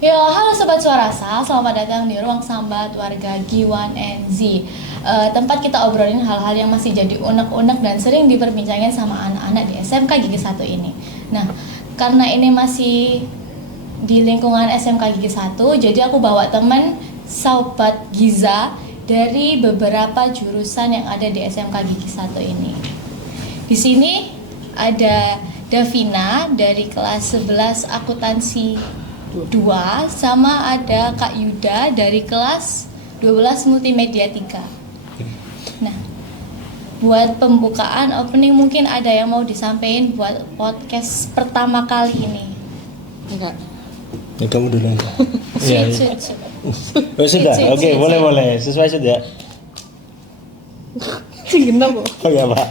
Ya, halo Sobat Suarasa, selamat datang di Ruang Sambat Warga G1NZ. Tempat kita obrolin hal-hal yang masih jadi unek-unek dan sering diperbincangkan sama anak-anak di SMK Gigi 1 ini. Nah, karena ini masih di lingkungan SMK Gigi 1, jadi aku bawa teman Sobat Giza dari beberapa jurusan yang ada di SMK Gigi 1 ini. Di sini ada Davina dari kelas 11 akuntansi 2, sama ada Kak Yuda dari kelas 12 multimedia 3. Nah, buat pembukaan opening mungkin ada yang mau disampaikan buat podcast pertama kali ini. Enggak. Ya, kamu dulu. Iya. Oh, sudah. Oke, boleh. Sesuai sudah. Genap kok. Oh ya, Pak.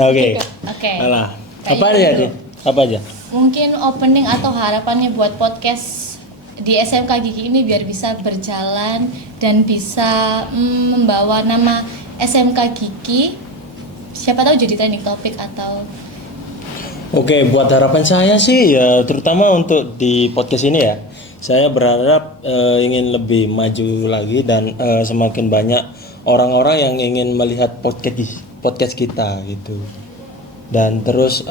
Oke. Oke. Alah. Kayak Apa aja, gitu. Dit? Apa aja? Mungkin opening atau harapannya buat podcast di SMK Gigi ini biar bisa berjalan dan bisa membawa nama SMK Gigi, siapa tahu jadi trending topik atau Oke, buat harapan saya sih ya terutama untuk di podcast ini ya. Saya berharap ingin lebih maju lagi dan semakin banyak orang-orang yang ingin melihat podcast kita gitu. Dan terus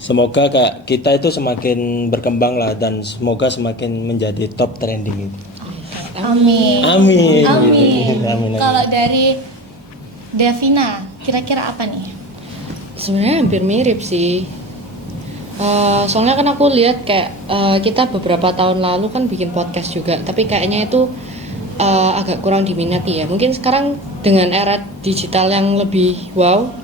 semoga kayak kita itu semakin berkembang lah dan semoga semakin menjadi top trending gitu. Amin. Amin. Amin. Kalau dari Davina, kira-kira apa nih? Sebenarnya hampir mirip sih. Soalnya kan aku lihat kayak kita beberapa tahun lalu kan bikin podcast juga, tapi kayaknya itu agak kurang diminati ya. Mungkin sekarang dengan era digital yang lebih wow,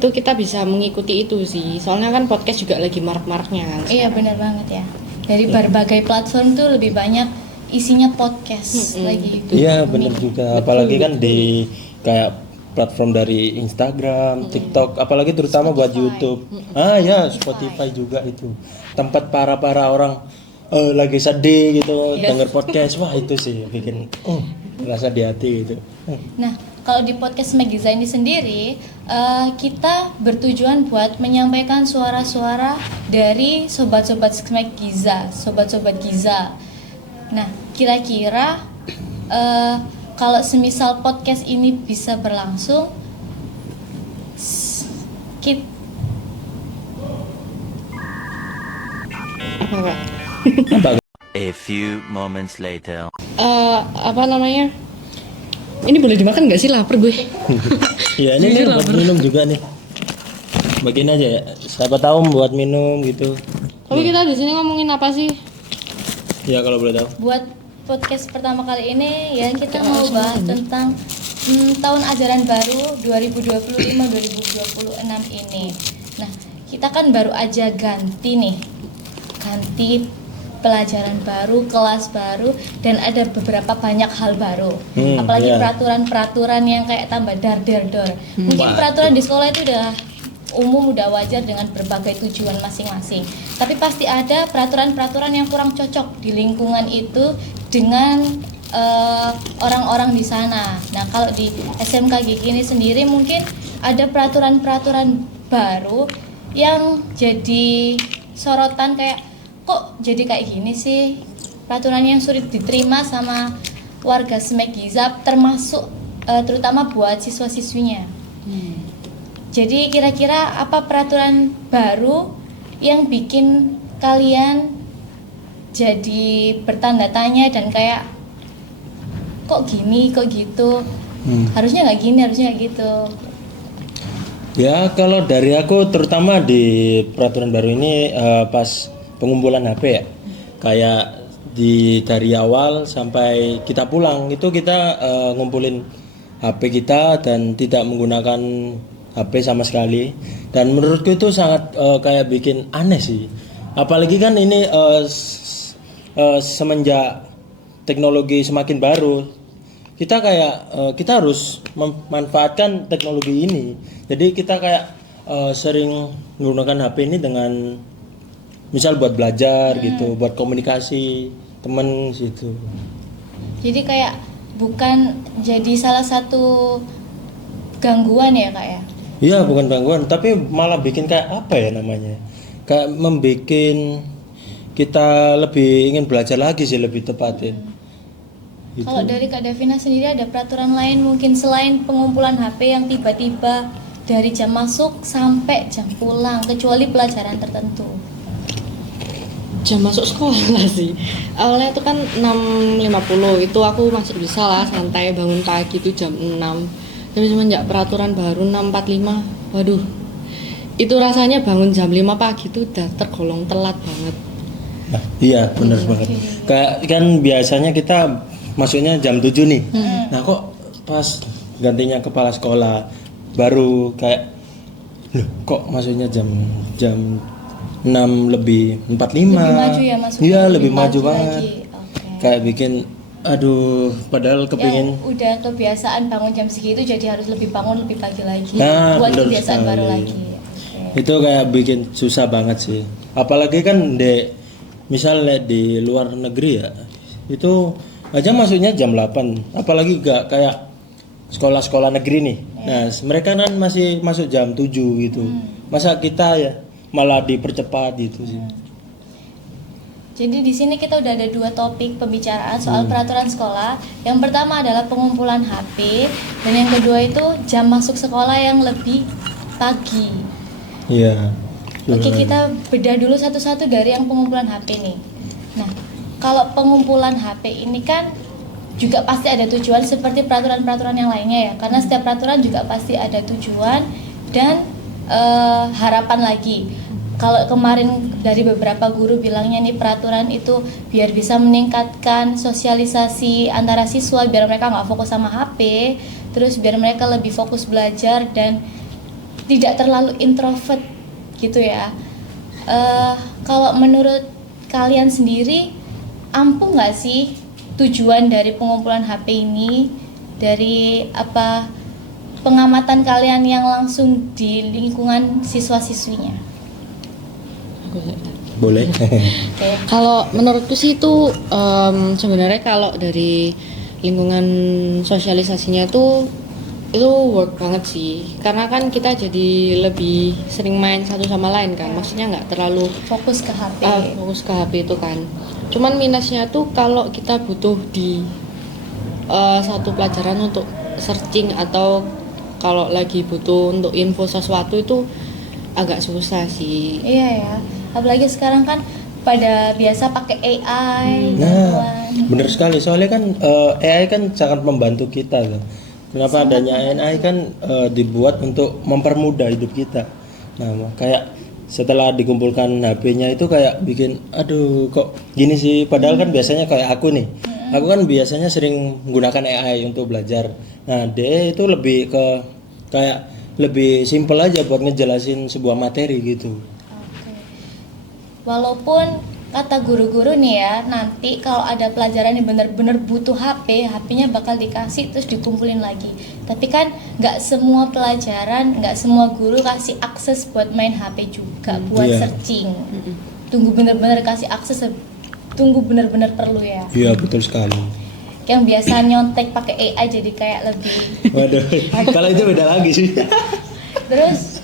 itu kita bisa mengikuti itu sih. Soalnya kan podcast juga lagi marak-maraknya kan. Iya benar banget ya. Dari berbagai platform tuh lebih banyak isinya podcast lagi. Iya benar juga. Apalagi kan di kayak platform dari Instagram, TikTok, apalagi terutama buat YouTube. Ya Spotify juga itu. Tempat para orang lagi sedih gitu denger podcast. Wah itu sih bikin rasa di hati gitu. Nah, kalau di podcast Megiza ini sendiri, kita bertujuan buat menyampaikan suara-suara dari sobat-sobat Megiza, sobat-sobat Giza. Nah, kira-kira kalau semisal podcast ini bisa berlangsung, Apa? A few moments later. Apa namanya? Ini boleh dimakan nggak sih? Lapar gue. Ya ini nih buat minum juga nih. Bagiin aja ya. Siapa tahu buat minum gitu. Tapi kita di sini ngomongin apa sih? Ya kalau boleh tahu. buat podcast pertama kali ini ya kita mau bahas tentang tahun ajaran baru 2025-2026 ini. Nah, kita kan baru aja ganti pelajaran baru, kelas baru, dan ada beberapa banyak hal baru. Apalagi peraturan-peraturan yang kayak tambah dar-der-dor. Mungkin peraturan di sekolah itu udah umum, udah wajar dengan berbagai tujuan masing-masing. Tapi pasti ada peraturan-peraturan yang kurang cocok di lingkungan itu dengan orang-orang di sana. Nah, kalau di SMK Gigi ini sendiri mungkin ada peraturan-peraturan baru yang jadi sorotan kayak kok jadi kayak gini sih, peraturan yang sulit diterima sama warga SMK Giza termasuk terutama buat siswa-siswinya. Jadi kira-kira apa peraturan baru yang bikin kalian jadi bertanda tanya dan kayak kok gini, kok gitu, harusnya nggak gini, harusnya nggak gitu. Ya kalau dari aku terutama di peraturan baru ini pas pengumpulan HP ya, kayak dari awal sampai kita pulang itu kita ngumpulin HP kita dan tidak menggunakan HP sama sekali. Dan menurutku itu sangat kayak bikin aneh sih. Apalagi kan ini semenjak teknologi semakin baru, kita harus memanfaatkan teknologi ini. Jadi kita kayak sering menggunakan HP ini dengan misal buat belajar gitu, buat komunikasi temen gitu. Jadi kayak bukan jadi salah satu gangguan ya kak ya? Iya bukan gangguan, tapi malah bikin kayak apa ya namanya? Kayak membikin kita lebih ingin belajar lagi sih, lebih tepatnya. Gitu. Kalau dari Kak Davina sendiri ada peraturan lain mungkin selain pengumpulan HP yang tiba-tiba dari jam masuk sampai jam pulang kecuali pelajaran tertentu? Jam masuk sekolah sih. Awalnya itu kan 6.50, itu aku masih bisa lah santai bangun pagi itu jam 6. Tapi semenjak peraturan baru 6.45, waduh. Itu rasanya bangun jam 5 pagi itu udah tergolong telat banget. Nah, iya benar banget. Kayak kan biasanya kita masuknya jam 7 nih. Nah kok pas gantinya kepala sekolah baru kayak loh kok masuknya jam 6 lebih 45. Lebih maju ya masuknya? Iya lebih maju banget. Lagi. Oke. Kayak bikin aduh padahal kepingin Yang udah kebiasaan bangun jam segitu jadi harus lebih bangun lebih pagi lagi Nah, buat bener kebiasaan sekali. baru lagi. Oke. itu kayak bikin susah banget sih. Apalagi kan misalnya di luar negeri ya itu aja masuknya jam 8, apalagi gak kayak sekolah-sekolah negeri nih. Nah mereka kan masih masuk jam 7 gitu. Masa kita ya malah dipercepat gitu sih. Jadi di sini kita udah ada 2 topik pembicaraan soal peraturan sekolah. Yang pertama adalah pengumpulan HP dan yang kedua itu jam masuk sekolah yang lebih pagi. Iya. Oke, kita bedah dulu satu-satu dari yang pengumpulan HP nih. Nah, kalau pengumpulan HP ini kan juga pasti ada tujuan seperti peraturan-peraturan yang lainnya ya. Karena setiap peraturan juga pasti ada tujuan dan harapan lagi. Kalau kemarin dari beberapa guru bilangnya nih peraturan itu biar bisa meningkatkan sosialisasi antara siswa biar mereka nggak fokus sama HP, terus biar mereka lebih fokus belajar dan tidak terlalu introvert gitu ya. Kalau menurut kalian sendiri ampuh nggak sih tujuan dari pengumpulan HP ini dari apa pengamatan kalian yang langsung di lingkungan siswa-siswinya? Boleh. Oke. Kalau menurutku sih itu sebenarnya kalau dari lingkungan sosialisasinya itu work banget sih, karena kan kita jadi lebih sering main satu sama lain kan, maksudnya nggak terlalu Fokus ke HP. fokus ke HP itu kan. Cuman minusnya tuh kalau kita butuh di satu pelajaran untuk searching atau kalau lagi butuh untuk info sesuatu itu agak susah sih. Iya ya. Apalagi sekarang kan pada biasa pakai AI. Nah, bener sekali. Soalnya kan AI kan sangat membantu kita tuh. Kenapa adanya AI kan dibuat untuk mempermudah hidup kita. Nah, kayak setelah dikumpulkan HP-nya itu kayak bikin aduh kok gini sih. Padahal kan biasanya kayak aku nih. Aku kan biasanya sering menggunakan AI untuk belajar. Nah, dia itu lebih ke kayak lebih simpel aja buat ngejelasin sebuah materi gitu. Oke. Walaupun kata guru-guru nih ya, nanti kalau ada pelajaran yang benar-benar butuh HP-nya bakal dikasih terus dikumpulin lagi. Tapi kan nggak semua pelajaran, nggak semua guru kasih akses buat main HP juga, buat Iya. searching. Tunggu benar-benar kasih akses, tunggu benar-benar perlu ya. Iya, betul sekali. Yang biasa nyontek pakai AI jadi kayak lebih. Waduh, kalau itu beda lagi sih. Terus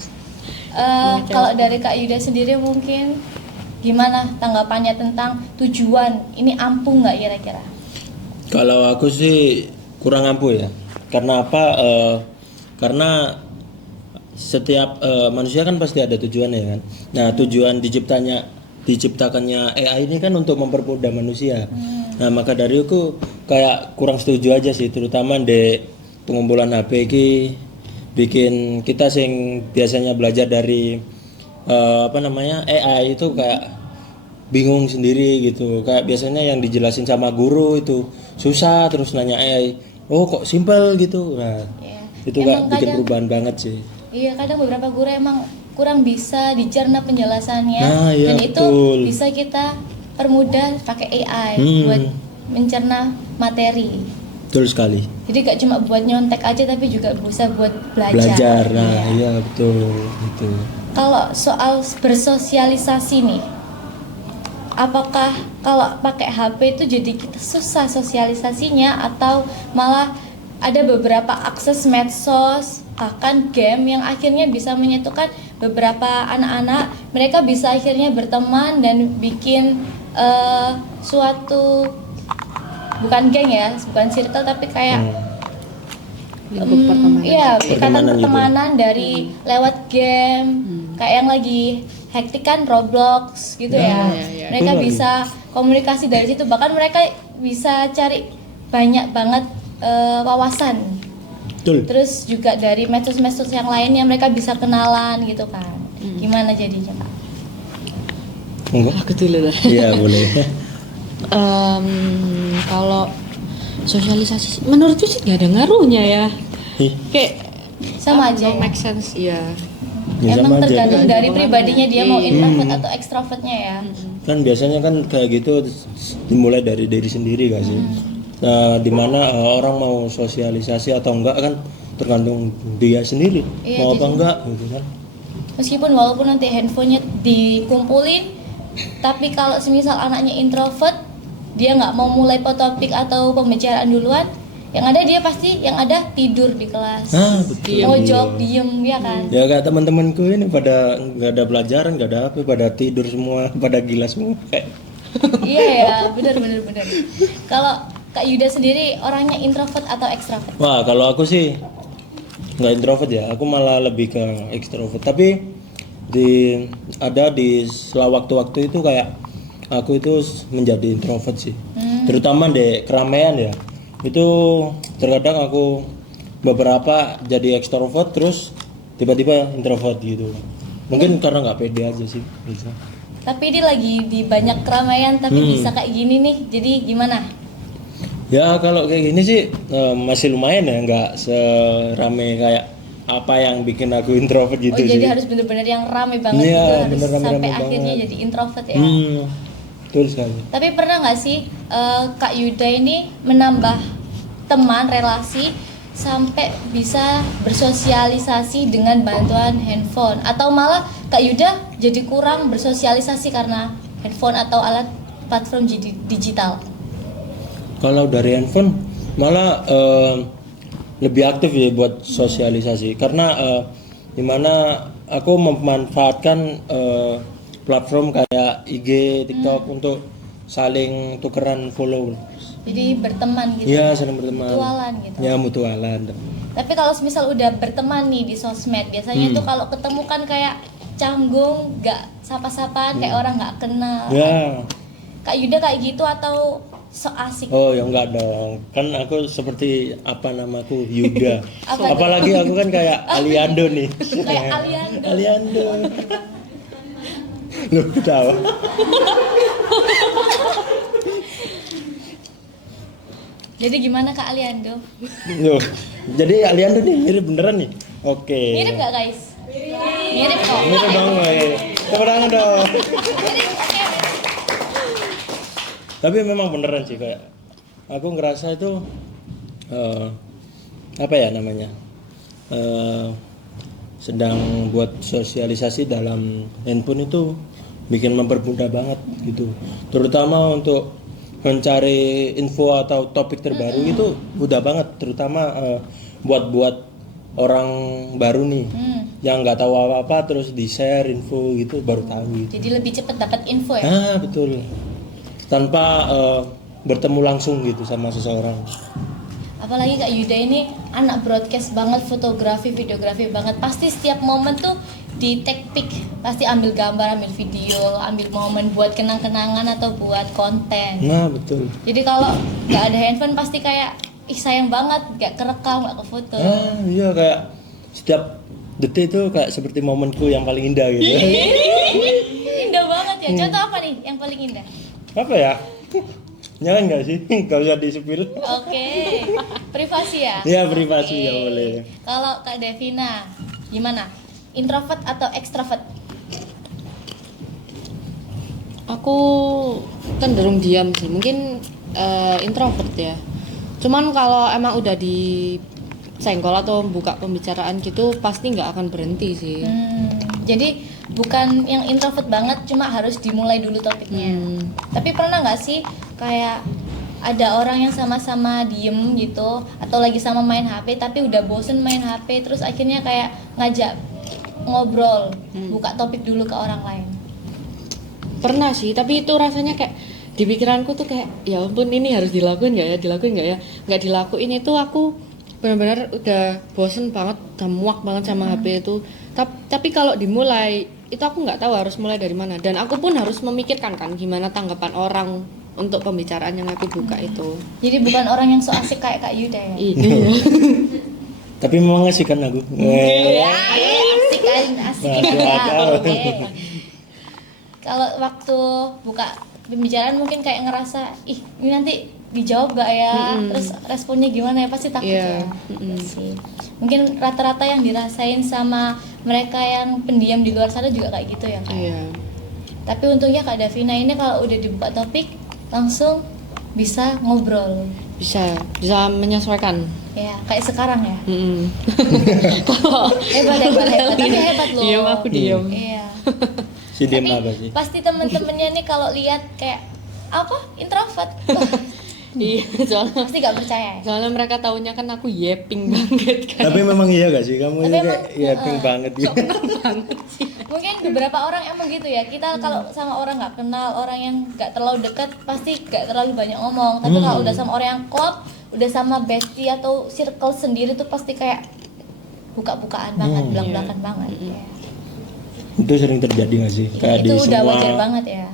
kalau dari Kak Yuda sendiri mungkin gimana tanggapannya tentang tujuan ini ampuh nggak kira-kira? Kalau aku sih kurang ampuh ya. Karena apa? Karena setiap manusia kan pasti ada tujuannya kan. Nah, tujuan diciptakannya AI ini kan untuk mempermudah manusia. Nah, maka dari itu kayak kurang setuju aja sih, terutama di pengumpulan HP ini bikin kita sing biasanya belajar dari AI itu kayak bingung sendiri gitu. Kayak biasanya yang dijelasin sama guru itu susah, terus nanya AI, oh kok simpel gitu. Nah, Ya. itu kayak bikin perubahan banget sih. Iya, kadang beberapa guru emang kurang bisa dicerna penjelasannya. Nah, iya, dan itu betul. bisa kita permudah pakai AI buat mencerna materi. Betul sekali. Jadi gak cuma buat nyontek aja tapi juga bisa buat belajar. Belajar. Nah, iya betul itu. Kalau soal bersosialisasi nih, apakah kalau pakai HP itu jadi kita susah sosialisasinya atau malah ada beberapa akses medsos, bahkan game yang akhirnya bisa menyatukan beberapa anak-anak, mereka bisa akhirnya berteman dan bikin suatu bukan geng ya, bukan circle tapi kayak lingkup pertemanan. iya, ikatan Pertemanan gitu. pertemanan dari lewat game. Kayak yang lagi hektik kan Roblox gitu ya. iya. Mereka Betul lagi. bisa komunikasi dari situ, bahkan mereka bisa cari banyak banget wawasan. Betul. Terus juga dari medsos-medsos yang lainnya mereka bisa kenalan gitu kan. Gimana jadinya, Kak? Enggak? Aku dulu lah. Iya boleh. Kalau sosialisasi menurutku sih nggak ada ngaruhnya ya. Ih, Kayak Sama aja. no Ya? make sense ya. ya Emang sama aja. tergantung Nggak ada dari orangnya. pribadinya dia mau Iya. introvert atau extrovertnya ya. Kan biasanya kan kayak gitu dimulai dari diri sendiri gak sih? Nah, dimana orang mau sosialisasi atau enggak kan tergantung dia sendiri Iya, mau apa jadi- enggak gitu kan. Meskipun walaupun nanti handphonenya dikumpulin, tapi kalau semisal anaknya introvert, dia nggak mau mulai topik atau pembicaraan duluan, yang ada dia pasti yang ada tidur di kelas, Ah betul. mojok, diem ya kan. Ya kayak teman-temanku ini pada nggak ada pelajaran, nggak ada apa, pada tidur semua, pada gila semua. Iya ya, bener. Kalau Kak Yuda sendiri orangnya introvert atau ekstrovert? Wah kalau aku sih nggak introvert ya, aku malah lebih ke ekstrovert. Tapi ada di sela waktu-waktu itu kayak aku itu menjadi introvert sih. Terutama di keramaian ya. Itu terkadang aku beberapa jadi ekstrovert terus tiba-tiba introvert gitu. Mungkin karena nggak pede aja sih. Bisa. Tapi ini lagi di banyak keramaian tapi bisa kayak gini nih, jadi gimana? Ya kalau kayak gini sih masih lumayan ya, nggak serame kayak apa yang bikin aku introvert gitu Oh sih. jadi harus bener-bener yang rame banget Iya, gitu, harus bener rame-rame sampai akhirnya banget. jadi introvert ya. Betul sekali. Tapi pernah nggak sih Kak Yuda ini menambah teman, relasi sampai bisa bersosialisasi dengan bantuan handphone, atau malah Kak Yuda jadi kurang bersosialisasi karena handphone atau alat platform digital? Kalau dari handphone malah lebih aktif ya buat sosialisasi karena dimana aku memanfaatkan platform kayak IG, TikTok untuk saling tukeran follow. Jadi berteman gitu. Iya, saling berteman. Mutualan gitu. Ya mutualan. Tapi kalau misal udah berteman nih di sosmed, biasanya tuh kalau ketemu kan kayak canggung, nggak sapa-sapaan, kayak orang nggak kenal. Ya. Kak Yuda kayak gitu atau so asik? Oh ya enggak dong. Kan aku seperti apa namaku Yuda. Apa Apalagi aku kan kayak Aliando nih. Kayak Aliando. Aliando. Loh, ketawa. Jadi gimana Kak Aliando? Loh, jadi Aliando nih mirip beneran nih. Oke. Mirip nggak guys? Mirip kok. Mirip dong, woy. Tepuk tangan dong. Mirip, oke. Tapi memang beneran sih kayak aku ngerasa itu apa ya namanya? Sedang buat sosialisasi dalam handphone itu bikin mempermudah banget gitu. Terutama untuk mencari info atau topik terbaru itu mudah banget, terutama buat orang baru nih yang nggak tahu apa-apa terus di share info gitu baru tahu gitu. Jadi lebih cepat dapat info ya. Ah betul, tanpa bertemu langsung gitu sama seseorang. Apalagi Kak Yuda ini anak broadcast banget, fotografi, videografi banget. Pasti setiap momen tuh di take pic, pasti ambil gambar, ambil video, ambil momen buat kenang-kenangan atau buat konten. Nah betul. Jadi kalau nggak ada handphone pasti kayak ih sayang banget, nggak kerekam, nggak kefoto. Ah iya kayak setiap detik itu kayak seperti momenku yang paling indah gitu. Indah banget ya. Contoh apa nih yang paling indah? Apa ya? Jangan nggak sih? Nggak usah disepil. Oke, privasi ya. Iya privasi ya Oke. boleh. Kalau Kak Devina, gimana? Introvert atau extrovert? Aku cenderung diam sih, mungkin introvert ya. Cuman kalau emang udah disenggol atau buka pembicaraan gitu pasti nggak akan berhenti sih. Jadi bukan yang introvert banget, cuma harus dimulai dulu topiknya. Tapi pernah nggak sih kayak ada orang yang sama-sama diem gitu, atau lagi sama main HP tapi udah bosen main HP, terus akhirnya kayak ngajak ngobrol, buka topik dulu ke orang lain. Pernah sih, tapi itu rasanya kayak di pikiranku tuh kayak ya ampun ini harus dilakuin nggak ya, nggak dilakuin itu aku benar-benar udah bosen banget, udah muak banget sama HP itu. Tapi kalau dimulai itu aku nggak tahu harus mulai dari mana, dan aku pun harus memikirkan kan gimana tanggapan orang untuk pembicaraan yang aku buka itu. Jadi bukan orang yang so asik kayak Kak Yuda ya? Iya. Tapi memang asik kan aku. Ya, asik kan, asik Masuk ya. akal. Oke. Kalau waktu buka pembicaraan mungkin kayak ngerasa, ih ini nanti dijawab gak ya? Terus responnya gimana ya? Pasti takut Iya. ya. Iya sih. Mungkin rata-rata yang dirasain sama mereka yang pendiam di luar sana juga kayak gitu ya Kak? Iya. Tapi untungnya Kak Davina ini kalau udah dibuka topik langsung bisa ngobrol. Bisa menyesuaikan. Ya, kayak sekarang ya. Kalau Hebat. Tapi hebat loh. diam aku diam. Iya. Si diem Tapi apa sih? pasti temen-temennya nih kalau lihat kayak apa introvert, wah, Iya, pasti gak percaya ya. soalnya mereka taunya kan aku yeping banget kan. Tapi memang iya gak sih? Kamu Tapi ini emang, kayak yakin banget gitu. Mungkin beberapa orang emang gitu ya. Kita kalau sama orang nggak kenal, orang yang nggak terlalu dekat, pasti nggak terlalu banyak ngomong. Tapi kalau udah sama orang yang klop, udah sama bestie atau circle sendiri tuh pasti kayak buka-bukaan banget, belak-belakan banget. Ya. Itu sering terjadi gak sih? Kayak di Itu udah semua wajar banget ya.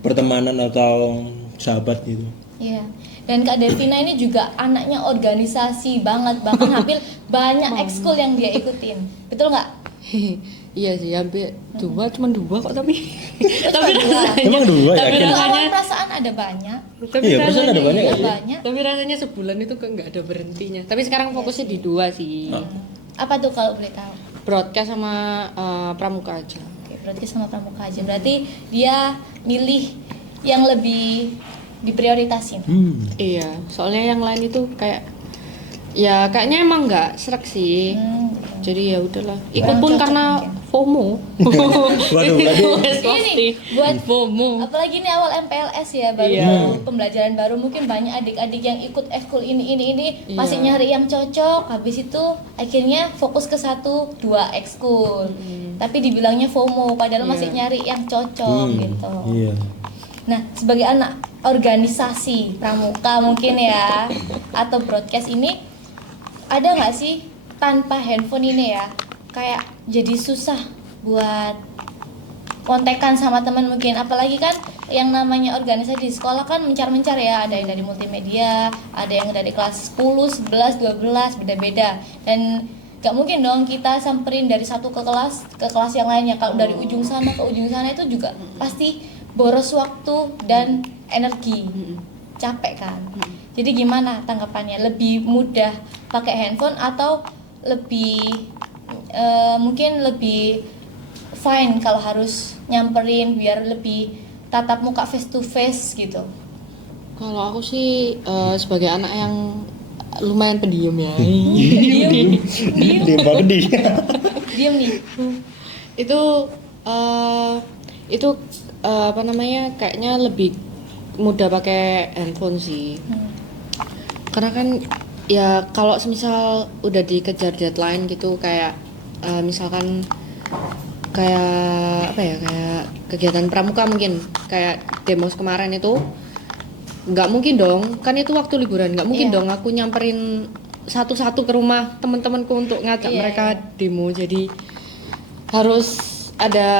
pertemanan atau sahabat gitu. Iya. Dan Kak Devina ini juga anaknya organisasi banget, bahkan hampir banyak ekskul yang dia ikutin. Betul nggak? Iya sih, hampir cuma dua kok tapi rasanya Emang dua tapi yakin? rasanya Awal perasaan ada banyak. tapi Iya, perasaan ada banyak Iya, ya? Iya. banyak. tapi rasanya sebulan itu kok nggak ada berhentinya. Tapi sekarang fokusnya di dua sih, Apa tuh kalau boleh tahu? broadcast sama pramuka aja. Oke, berarti sama pramuka aja. Berarti dia milih yang lebih diprioritasin. Iya, soalnya yang lain itu kayak ya kayaknya emang nggak serak sih. Jadi ya udahlah. Ikut Kurang pun cocok karena mungkin. FOMO. Waduh, Wes Ini pasti. buat FOMO. apalagi ini awal MPLS ya, baru Iya. pembelajaran baru, mungkin banyak adik-adik yang ikut ekskul ini Iya. masih nyari yang cocok, habis itu akhirnya fokus ke 1-2 ekskul. Tapi dibilangnya FOMO padahal Iya. masih nyari yang cocok gitu. Iya. Nah, sebagai anak organisasi pramuka mungkin ya atau broadcast ini, ada nggak sih tanpa handphone ini ya kayak jadi susah buat kontekan sama teman mungkin, apalagi kan yang namanya organisasi di sekolah kan mencar-mencar ya, ada yang dari multimedia, ada yang dari kelas 10, 11, 12, beda-beda, dan gak mungkin dong kita samperin dari satu ke kelas yang lainnya. Kalau dari ujung sana ke ujung sana itu juga pasti boros waktu dan energi, capek kan. Jadi gimana tanggapannya, lebih mudah pakai handphone atau lebih mungkin lebih fine kalau harus nyamperin biar lebih tatap muka face to face gitu? Kalau aku sih sebagai anak yang lumayan pendiam ya. Diem banget dia. Diem nih. Itu apa namanya, kayaknya lebih mudah pakai handphone sih. Karena kan ya kalau semisal udah dikejar deadline gitu, kayak misalkan kayak apa ya, kayak kegiatan pramuka mungkin kayak demos kemarin itu nggak mungkin dong, kan itu waktu liburan, nggak mungkin Iya. dong aku nyamperin satu-satu ke rumah teman-temanku untuk ngajak Iya, mereka iya. demo. Jadi harus ada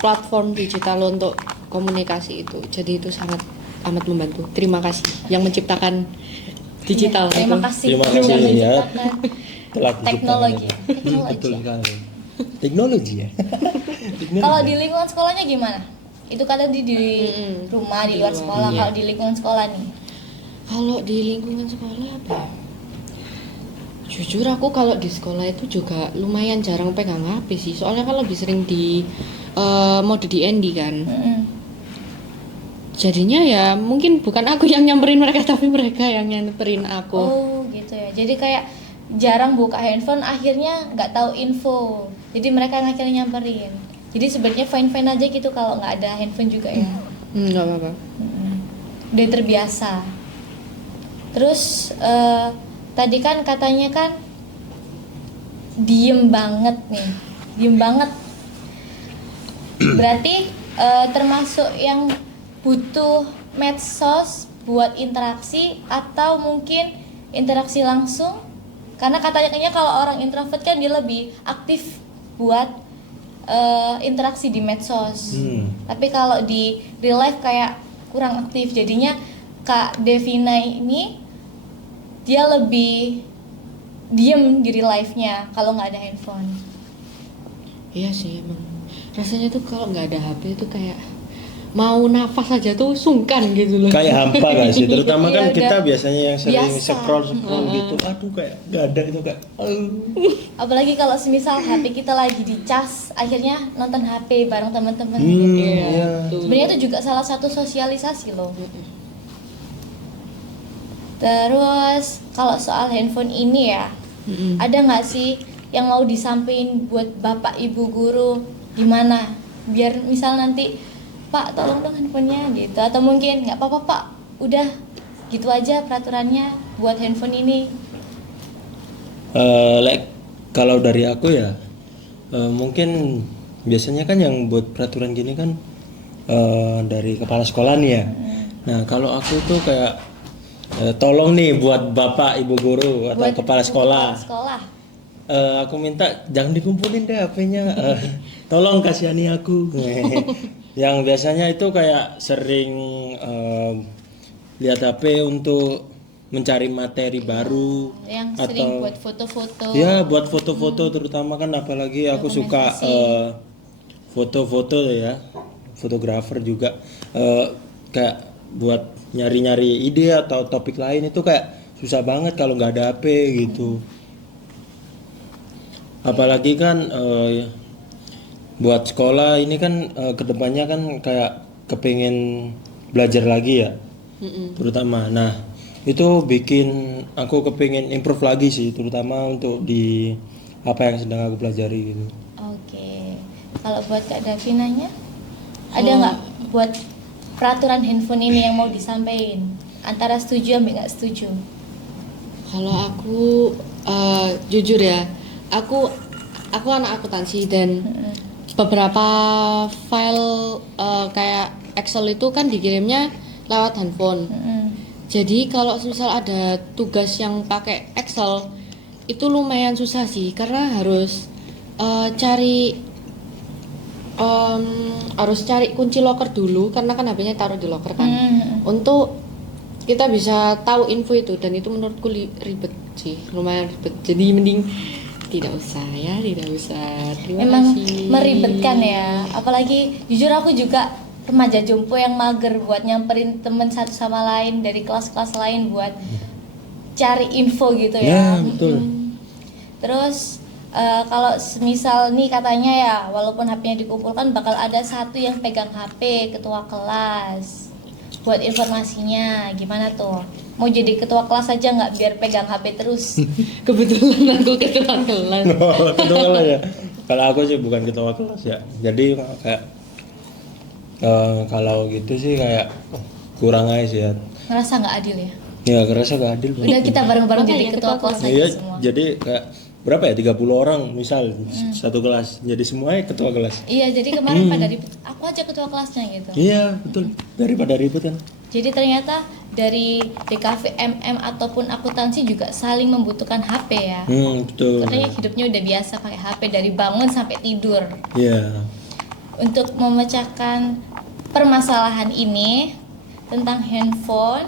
platform digital untuk komunikasi itu. Jadi itu sangat amat membantu. Terima kasih yang menciptakan digital Iya, terima itu. kasih. Terima kasih, Sudah ya. menciptakan Telah teknologi. Betul sekali. Teknologi ya. Kalau di lingkungan sekolahnya gimana? Itu kata di rumah, di luar sekolah. Iya. Kalau di lingkungan sekolah nih, Kalau di lingkungan sekolah apa ya? Jujur aku kalau di sekolah itu juga lumayan jarang pegang HP sih. Soalnya kan lebih sering di mode DND kan. Jadinya ya mungkin bukan aku yang nyamperin mereka, tapi mereka yang nyamperin aku. oh gitu ya. Jadi kayak jarang buka handphone, akhirnya nggak tahu info. Jadi mereka yang akhirnya nyamperin. Jadi sebenarnya fine aja gitu kalau nggak ada handphone juga ya. Nggak apa-apa. Udah terbiasa. Terus tadi kan katanya kan diem banget nih, diem banget. Berarti termasuk yang butuh medsos buat interaksi atau mungkin interaksi langsung? Karena katanya kalau orang introvert kan dia lebih aktif buat interaksi di medsos. Tapi kalau di real life kayak kurang aktif. Jadinya Kak Devina ini dia lebih diem di real life-nya kalau nggak ada handphone. Iya sih emang. Rasanya tuh kalau nggak ada HP itu kayak mau nafas aja tuh sungkan gitu loh. Kayak hampa gak sih? Terutama kan Iya, kita udah biasanya yang sering biasa. scroll gitu. Aduh kayak gak ada itu kayak. Apalagi kalau semisal HP kita lagi dicas, akhirnya nonton HP bareng teman-teman Hmm, gitu. iya. Sebenarnya itu juga salah satu sosialisasi loh. Terus kalau soal handphone ini ya, ada nggak sih yang mau disampaikan buat bapak ibu guru gimana? Biar misal nanti Pak tolong dong handphonenya gitu, atau mungkin nggak apa-apa Pak, udah gitu aja peraturannya buat handphone ini. Kalau dari aku ya, mungkin biasanya kan yang buat peraturan gini kan dari kepala sekolah nih ya. Nah kalau aku tuh kayak tolong nih buat bapak ibu guru atau Buat kepala sekolah. Aku minta jangan dikumpulin deh HP-nya. Tolong kasihani aku. Yang biasanya itu kayak sering lihat HP untuk mencari materi baru Yang atau sering buat foto-foto. ya buat foto-foto terutama kan apalagi aku suka foto-foto ya, fotografer juga kayak buat nyari-nyari ide atau topik lain itu kayak susah banget kalau nggak ada HP gitu. Apalagi kan buat sekolah ini kan kedepannya kan kayak kepengen belajar lagi ya, terutama. Nah itu bikin aku kepengen improve lagi sih, terutama untuk di apa yang sedang aku pelajari gitu. Oke. Kalau buat Kak Davinanya, ada nggak buat peraturan handphone ini yang mau disampaikan? Antara setuju sampai nggak setuju? Kalau aku jujur ya, aku anak akuntansi dan beberapa file kayak Excel itu kan dikirimnya lewat handphone. Jadi kalau misal ada tugas yang pakai Excel itu lumayan susah sih karena harus cari kunci locker dulu karena kan HP-nya taruh di locker kan. Untuk kita bisa tahu info itu dan itu menurutku ribet sih, lumayan ribet. Jadi mending tidak usah ya, tidak usah. Terima Memang kasih. meribetkan ya. Apalagi jujur aku juga remaja jompo yang mager buat nyamperin temen satu sama lain dari kelas-kelas lain buat cari info gitu ya. Ya, betul. Terus kalau semisal nih katanya ya, walaupun HP-nya dikumpulkan bakal ada satu yang pegang HP, ketua kelas buat informasinya. Gimana tuh? Mau jadi ketua kelas aja nggak biar pegang HP terus? Kebetulan aku ketua kelas. Ketua kelas ya. Kalau aku sih bukan ketua kelas ya. Jadi kayak kalau gitu sih kayak kurang aja sih ya. Ngerasa nggak adil ya? Ya ngerasa gak adil. Udah kita bareng-bareng Makanya jadi ketua kelas aja Iya, semua. jadi kayak berapa ya 30 orang misal satu kelas. Jadi semuanya ketua kelas. Iya, jadi kemarin pada ribut, aku aja ketua kelasnya gitu. Iya, betul. Daripada ribut kan. Jadi ternyata dari DKV MM ataupun akuntansi juga saling membutuhkan HP ya. Betul. Karena hidupnya udah biasa pakai HP dari bangun sampai tidur. Iya. Untuk memecahkan permasalahan ini tentang handphone,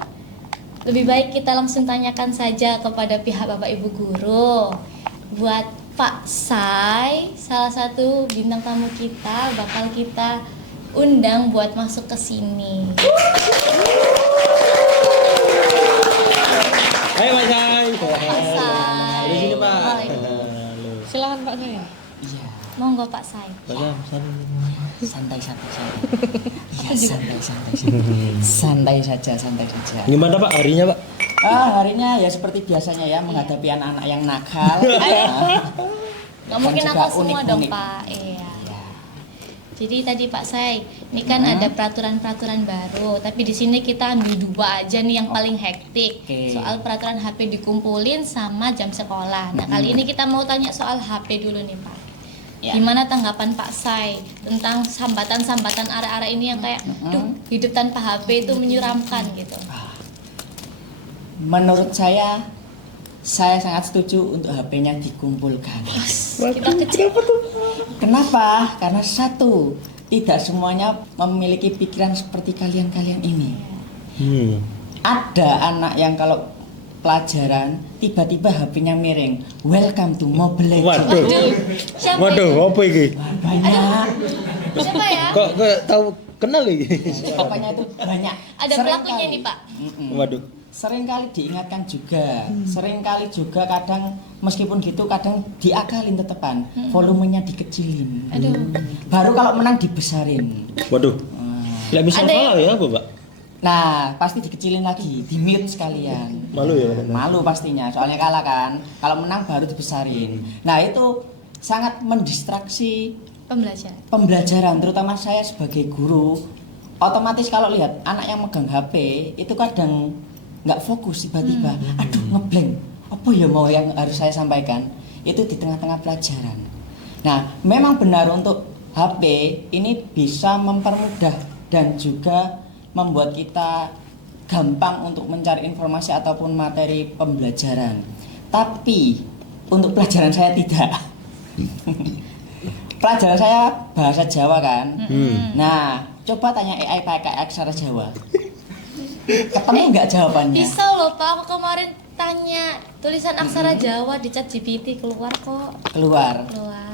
lebih baik kita langsung tanyakan saja kepada pihak Bapak Ibu guru. Buat Pak Sai, salah satu bintang tamu kita, bakal kita undang buat masuk ke sini. Hai Pak Sai. Pak Sai. Di sini Pak. Oh, iya. Halo. Silakan Pak saya. Iya, Monggo Pak Sai. Pak Sam, santai. Iya, santai saja. Gimana Pak harinya Pak? Harinya ya seperti biasanya ya menghadapi anak-anak yang nakal. Nggak mungkin juga aku semua dong unik-unik. Pak. Iya. Ya. Jadi tadi Pak Sai, ini kan ada peraturan-peraturan baru, tapi di sini kita ambil dua aja nih yang paling hektik. Oke. Soal peraturan HP dikumpulin sama jam sekolah. Nah, kali ini kita mau tanya soal HP dulu nih Pak. Ya. Gimana tanggapan Pak Sai tentang sambatan-sambatan arek-arek ini yang kayak duh hidup tanpa HP itu menyeramkan gitu. Menurut saya sangat setuju untuk HP-nya dikumpulkan. Kita kecil. Kenapa? Karena satu, tidak semuanya memiliki pikiran seperti kalian-kalian ini. Ada anak yang kalau pelajaran tiba-tiba HP-nya miring. Welcome to Mobile Legends. Waduh. Siapa Waduh, itu? apa ini? Banyak. Siapa ya? Kok tahu kenal ini? Pokoknya itu banyak. Ada pelakunya nih, Pak. Waduh. Sering kali diingatkan juga, sering kali juga kadang meskipun gitu kadang diakalin tetepan, volumenya dikecilin. Aduh. Baru kalau menang dibesarin. Waduh. Lah bisa Ada kalah ya apa, Pak? Nah, pasti dikecilin lagi, di mute sekalian. Malu ya? Malu pastinya, soalnya kalah kan. Kalau menang baru dibesarin. Nah, itu sangat mendistraksi pembelajaran, terutama saya sebagai guru. Otomatis kalau lihat anak yang megang HP, itu kadang nggak fokus tiba-tiba. Aduh, ngeblank. Apa ya mau yang harus saya sampaikan? Itu di tengah-tengah pelajaran. Nah, memang benar untuk HP ini bisa mempermudah dan juga membuat kita gampang untuk mencari informasi ataupun materi pembelajaran. Tapi untuk pelajaran saya tidak. Pelajaran saya bahasa Jawa kan. Nah, coba tanya AI pakai aksara Jawa. Ketemu nggak jawabannya? Bisa loh Pak, aku kemarin tanya tulisan aksara Jawa di ChatGPT keluar kok. Keluar.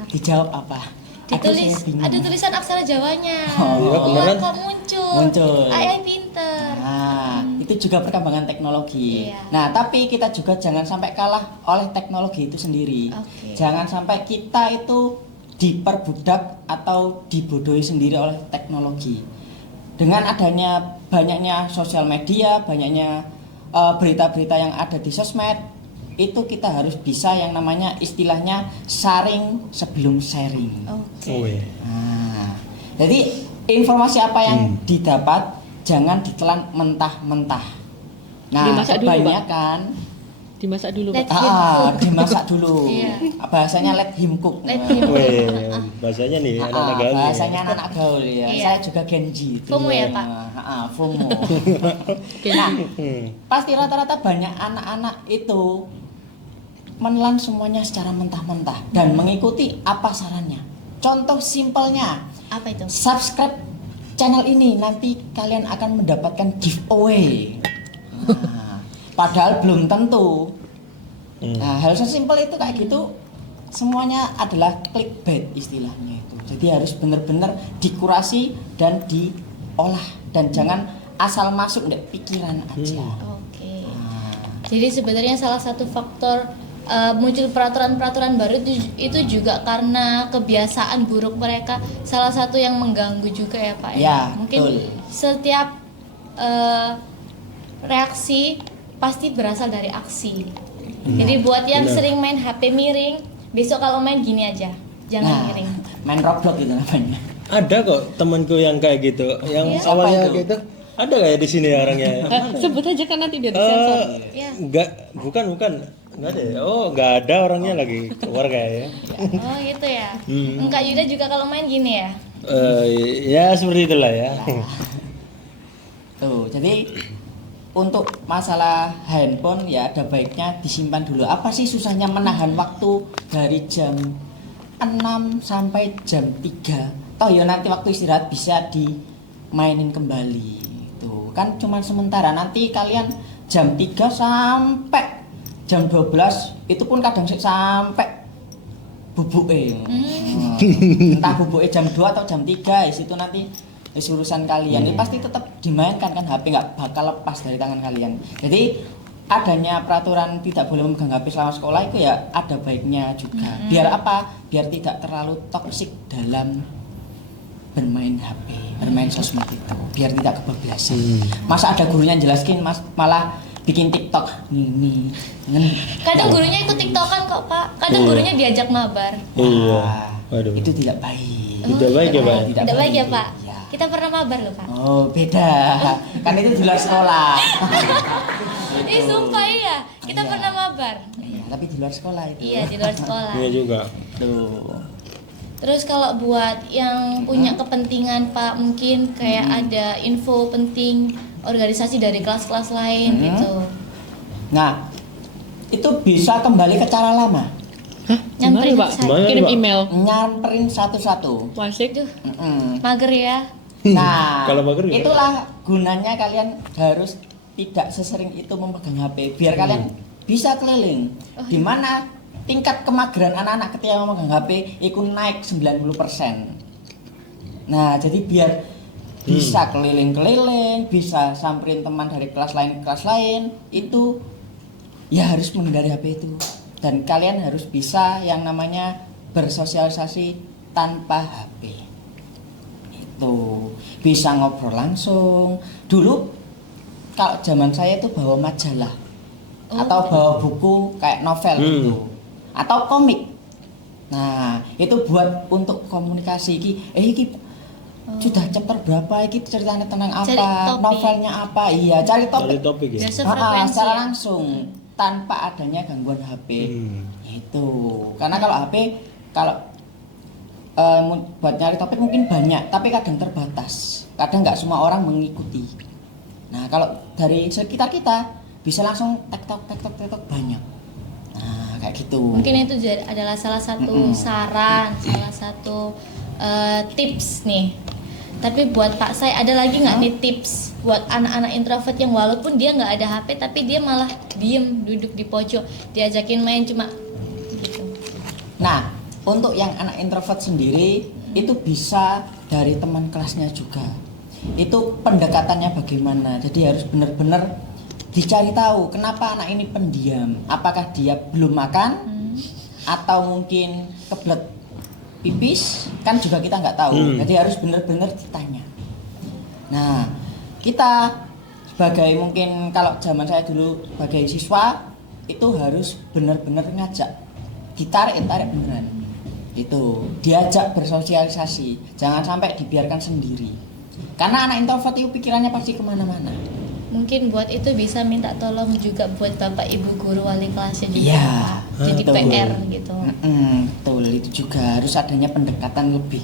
Dijawab apa? Aduh, Ditulis, saya bingung. ada tulisan aksara Jawanya. Oh, iya, keluar beneran? kok muncul. Muncul. AI pinter. Nah, itu juga perkembangan teknologi. Iya. Nah, tapi kita juga jangan sampai kalah oleh teknologi itu sendiri. Oke. Jangan sampai kita itu diperbudak atau dibodohi sendiri oleh teknologi. Dengan adanya banyaknya sosial media, banyaknya berita-berita yang ada di sosmed, itu kita harus bisa yang namanya istilahnya saring sebelum sharing. Oke. Nah, jadi informasi apa yang didapat jangan ditelan mentah-mentah. Nah, Dimasak dulu, Pak. kebanyakan Dimasak dulu, Pak. Let him cook. dimasak dulu. Iya. Bahasanya let him cook. Let him cook. Weh, bahasanya nih anak-anak gaul. Bahasanya anak gaul ya. Iya. Saya juga Genji itu. FOMO ya, Pak? FOMO. Nah, pasti rata-rata banyak anak-anak itu menelan semuanya secara mentah-mentah dan mengikuti apa sarannya. Contoh simpelnya, Apa itu? subscribe channel ini nanti kalian akan mendapatkan giveaway. Nah, padahal belum tentu. Nah, hal sesimpel itu kayak gitu semuanya adalah clickbait istilahnya itu. Jadi harus benar-benar dikurasi dan diolah dan jangan asal masuk dari pikiran aja. Oke. Nah, Jadi sebenarnya salah satu faktor muncul peraturan-peraturan baru itu juga karena kebiasaan buruk mereka, salah satu yang mengganggu juga ya Pak. Ya, Mungkin betul. setiap reaksi pasti berasal dari aksi. Jadi buat yang sering main HP miring, besok kalau main gini aja, jangan nah, miring. main Roblox gitu namanya. Ada kok temanku yang kayak gitu, yang Iya. awalnya Siapa itu? gitu. Ada kayak di sini orangnya. Sebut aja kan nanti dia disensor. Iya. Bukan. Enggak ada ya? Oh, enggak ada orangnya lagi keluar kayaknya. Oh gitu ya. Enggak Yuda juga kalau main gini ya. Ya seperti itulah ya. Tuh, jadi untuk masalah handphone ya ada baiknya disimpan dulu. Apa sih susahnya menahan waktu dari jam 6 sampai jam 3? Toh ya nanti waktu istirahat bisa dimainin kembali. Tuh, kan cuma sementara. Nanti kalian jam 3 sampai jam 12 itu pun kadang sampai bubuke. Entah bubuke jam 2 atau jam 3 di situ nanti urusan kalian. Ini pasti tetap dimainkan kan, HP nggak bakal lepas dari tangan kalian. Jadi adanya peraturan tidak boleh memegang HP selama sekolah itu ya ada baiknya juga. Biar apa? Biar tidak terlalu toksik dalam bermain HP, bermain sosmed itu. Biar tidak kebablasan. Masa ada gurunya jelaskin malah bikin TikTok nih. Kadang gurunya ikut TikTokan kok Pak. Kadang gurunya diajak mabar. Iya. Nah, Waduh. itu tidak baik. Tidak baik ya, Pak? Tidak baik ya Pak. Ya. Kita pernah mabar loh Pak. Oh, beda. Kan itu di luar sekolah. Sumpah iya. Kita Iya. pernah mabar. Iya, tapi di luar sekolah itu. Iya di luar sekolah. Iya juga. Tuh. Terus kalau buat yang punya kepentingan Pak, mungkin kayak ada info penting organisasi dari kelas-kelas lain gitu. Nah, itu bisa kembali ke cara lama. Hah? Gimana Nyamperin Pak? saya. Gimana, Kirim Pak? email. Nyamperin satu-satu. Masih? Aduh, Mm-mm. mager ya. Nah, Kalau mager gimana? itulah gunanya kalian harus tidak sesering itu memegang HP biar kalian bisa keliling. Di mana tingkat kemageran anak-anak ketika memegang HP itu naik 90%. Nah, jadi biar bisa keliling-keliling, bisa samperin teman dari kelas lain ke kelas lain, itu ya harus menghindari HP itu. Dan kalian harus bisa yang namanya bersosialisasi tanpa HP. Itu bisa ngobrol langsung. Dulu kalau zaman saya itu bawa majalah atau bawa buku kayak novel gitu atau komik. Nah, itu buat untuk komunikasi iki sudah chapter berapa iki ceritanya tentang Cari apa, topik. novelnya apa. Iya, cari topik. Dari topik ya. Biar sefrekuensi Secara ya. langsung tanpa adanya gangguan HP. Hmm. Itu. Karena kalau HP kalau buat nyari topik mungkin banyak, tapi kadang terbatas. Kadang nggak semua orang mengikuti. Nah, kalau dari sekitar kita bisa langsung tektok banyak. Nah, kayak gitu. Mungkin itu adalah salah satu saran, salah satu tips nih. Tapi buat Pak Sai ada lagi nggak nih tips buat anak-anak introvert yang walaupun dia nggak ada HP tapi dia malah diem duduk di pojok, diajakin main cuma gitu. Nah, untuk yang anak introvert sendiri itu bisa dari teman kelasnya juga. Itu pendekatannya bagaimana. Jadi harus benar-benar dicari tahu kenapa anak ini pendiam. Apakah dia belum makan atau mungkin kebelet pipis, kan juga kita nggak tahu. Jadi harus benar-benar ditanya. Nah, kita sebagai mungkin kalau zaman saya dulu sebagai siswa itu harus benar-benar ngajak, ditarik beneran. Itu diajak bersosialisasi, jangan sampai dibiarkan sendiri. Karena anak introvert itu pikirannya pasti kemana-mana. Mungkin buat itu bisa minta tolong juga buat Bapak Ibu guru wali kelasnya juga. Iya, Pak. Jadi betul. PR gitu. Betul, itu juga harus adanya pendekatan lebih.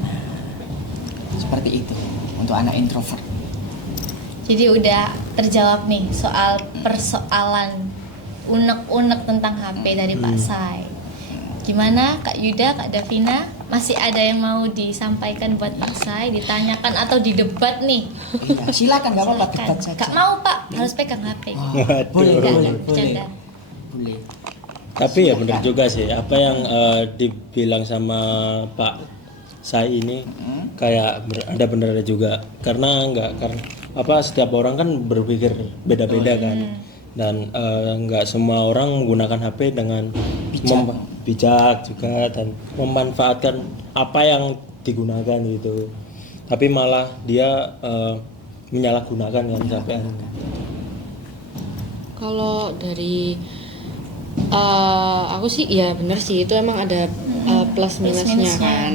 Nah, seperti itu untuk anak introvert. Jadi udah terjawab nih soal persoalan unek-unek tentang HP dari Pak Sai. Gimana Kak Yuda, Kak Davina? Masih ada yang mau disampaikan buat Pak Sai, ditanyakan atau didebat nih? Iya, silakan nggak apa-apa, Silakan. debat saja. Gak mau Pak, harus pegang HP. Waduh. Boleh, Enggak, boleh, enggak, boleh. bercanda. Boleh. Tapi ya benar juga sih apa yang dibilang sama Pak Sai ini kayak ada benernya juga karena setiap orang kan berpikir beda-beda kan dan nggak semua orang menggunakan HP dengan bijak juga dan memanfaatkan apa yang digunakan gitu tapi malah dia menyalahgunakan kan sampai Kalau dari aku sih ya bener sih itu emang ada plus minusnya minusnya. kan.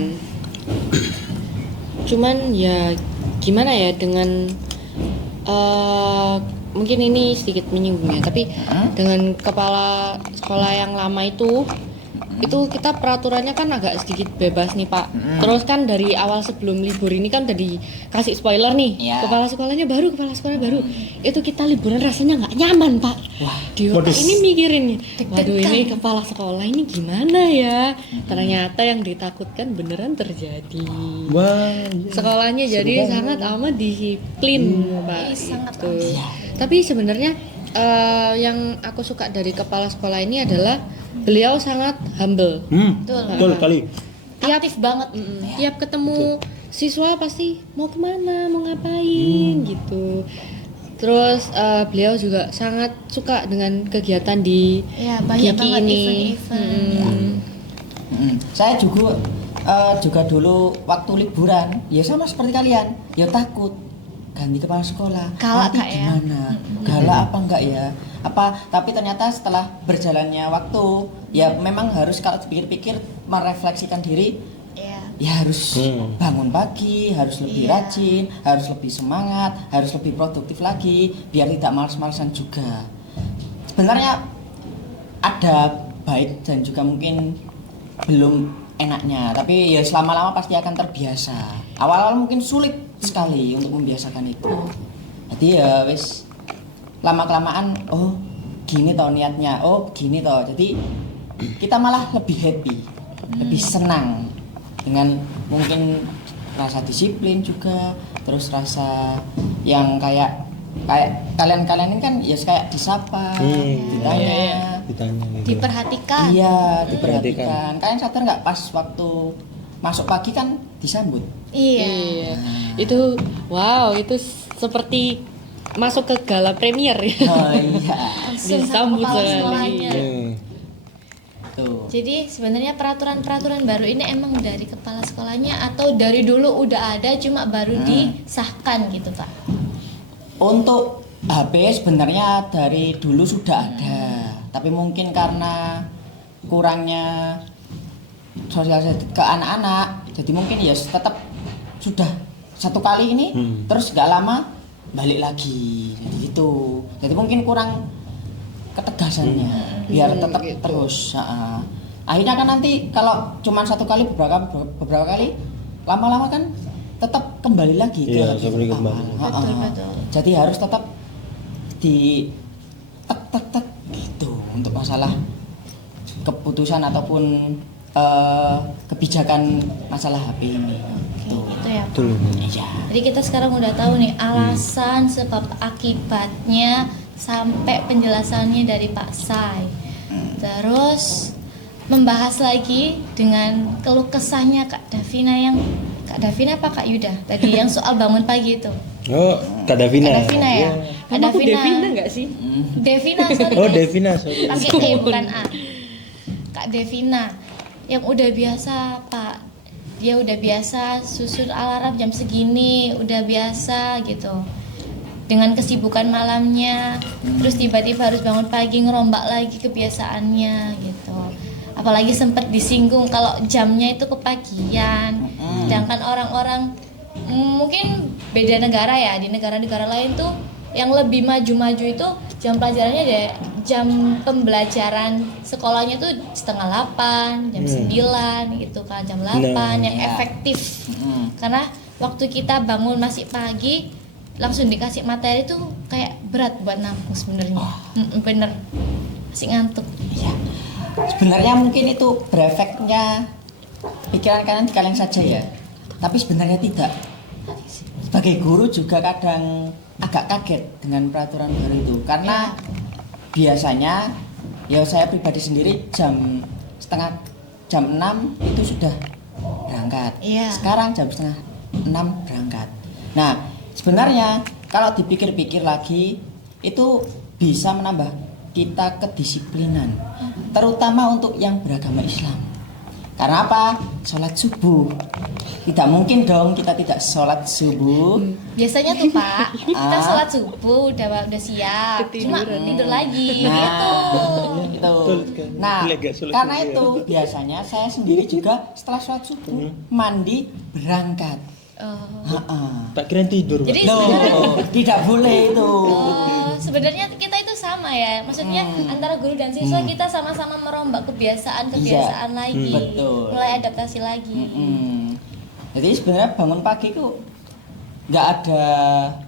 Cuman ya gimana ya dengan mungkin ini sedikit menyinggung ya tapi dengan kepala sekolah yang lama itu kita peraturannya kan agak sedikit bebas nih Pak. Terus kan dari awal sebelum libur ini kan udah dikasih spoiler nih. Iya. Kepala sekolah baru. Itu kita liburan rasanya nggak nyaman Pak. Di otak ini mikirin nih. Waduh ini kepala sekolah ini gimana ya? Ternyata yang ditakutkan beneran terjadi. wah Sekolahnya jadi sangat amat disiplin Pak. sangat Gitu. Tapi sebenarnya yang aku suka dari kepala sekolah ini adalah beliau sangat humble. betul kali Aktif banget. Tiap ketemu siswa pasti mau kemana, mau ngapain gitu. Terus beliau juga sangat suka dengan kegiatan di Ya, banyak Gigi banget ini. event-event. Saya juga dulu waktu liburan ya sama seperti kalian ya takut ganti kepala sekolah Galak, nanti Kak, ya? gimana galak apa enggak ya tapi ternyata setelah berjalannya waktu ya memang harus kalau dipikir-pikir merefleksikan diri Iya. ya harus bangun pagi, harus lebih Iya. rajin, harus lebih semangat, harus lebih produktif lagi biar tidak malas-malasan juga. Sebenarnya ada baik dan juga mungkin belum enaknya, tapi ya selama-lama pasti akan terbiasa. Awal-awal mungkin sulit sekali untuk membiasakan itu. Jadi ya wis lama-kelamaan, oh gini toh niatnya, oh gini toh. Jadi kita malah lebih happy, lebih senang dengan mungkin rasa disiplin juga, terus rasa yang kayak kalian ini kan ya kayak disapa, ditanya gitu. Diperhatikan. iya, diperhatikan. Kalian sadar nggak pas waktu masuk pagi kan disambut? Iya. Itu wow, itu seperti masuk ke gala premier ya. Oh iya, Langsung Disambut sama kepala sekali. sekolahnya. tuh. Jadi sebenarnya peraturan-peraturan baru ini emang dari kepala sekolahnya atau dari dulu udah ada cuma baru disahkan gitu Pak? Untuk HP sebenarnya dari dulu sudah ada, tapi mungkin karena kurangnya sosialisasi ke anak-anak, jadi mungkin ya tetap sudah satu kali ini, terus gak lama balik lagi, jadi gitu. Jadi mungkin kurang ketegasannya, biar tetap terus. Akhirnya kan nanti kalau cuma satu kali beberapa kali, lama-lama kan tetap kembali lagi ke Iya, seperti kembali. Betul. Jadi harus tetap di tek gitu untuk masalah keputusan ataupun kebijakan masalah HP ini. Oke, itu ya Pak. Betul. Iya. Jadi kita sekarang udah tahu nih alasan sebab akibatnya sampai penjelasannya dari Pak Sai. Terus membahas lagi dengan keluh kesahnya Kak Davina apa Kak Yuda tadi yang soal bangun pagi itu. Oh, Kak Davina. Kak Davina ya. Kak Nama aku Davina. Devina nggak sih? Devina sorry. Oh, guys. Devina, sorry. Pakai E bukan A. Kak Devina yang udah biasa Pak, dia udah biasa susun alarm jam segini, udah biasa gitu dengan kesibukan malamnya, terus tiba-tiba harus bangun pagi ngerombak lagi kebiasaannya gitu. Apalagi sempat disinggung kalau jamnya itu kepagian, sedangkan orang-orang mungkin beda negara ya, di negara-negara lain tuh yang lebih maju-maju itu jam pelajarannya deh, jam pembelajaran sekolahnya tuh 7:30, jam 9 gitu kan, jam 8 yang Iya. efektif. Karena waktu kita bangun masih pagi langsung dikasih materi tuh kayak berat buat nampung sebenarnya. Bener, masih ngantuk. Iya. Sebenarnya mungkin itu berefeknya pikiran kalian saja ya. Tapi sebenarnya tidak. Sebagai guru juga kadang agak kaget dengan peraturan baru itu karena biasanya ya saya pribadi sendiri jam 6 itu sudah berangkat. Iya. Sekarang jam 5:30 berangkat. Nah, sebenarnya kalau dipikir-pikir lagi itu bisa menambah kita kedisiplinan, terutama untuk yang beragama Islam. Karena apa? Sholat subuh. Tidak mungkin dong kita tidak sholat subuh. Biasanya tuh Pak, kita sholat subuh udah siap, cuma Ketiduran. tidur lagi Nah, gitu. gitu. Betul sekali. Nah, Lega sholat karena subuh ya. itu biasanya saya sendiri juga setelah sholat subuh mandi berangkat. Ha-ha. Tak kira tidur. Jadi Pak. sebenarnya Tidak boleh itu. sebenarnya kita itu sama ya, maksudnya antara guru dan siswa kita sama-sama merombak kebiasaan lagi, betul. mulai adaptasi lagi. Jadi sebenarnya bangun pagi itu nggak ada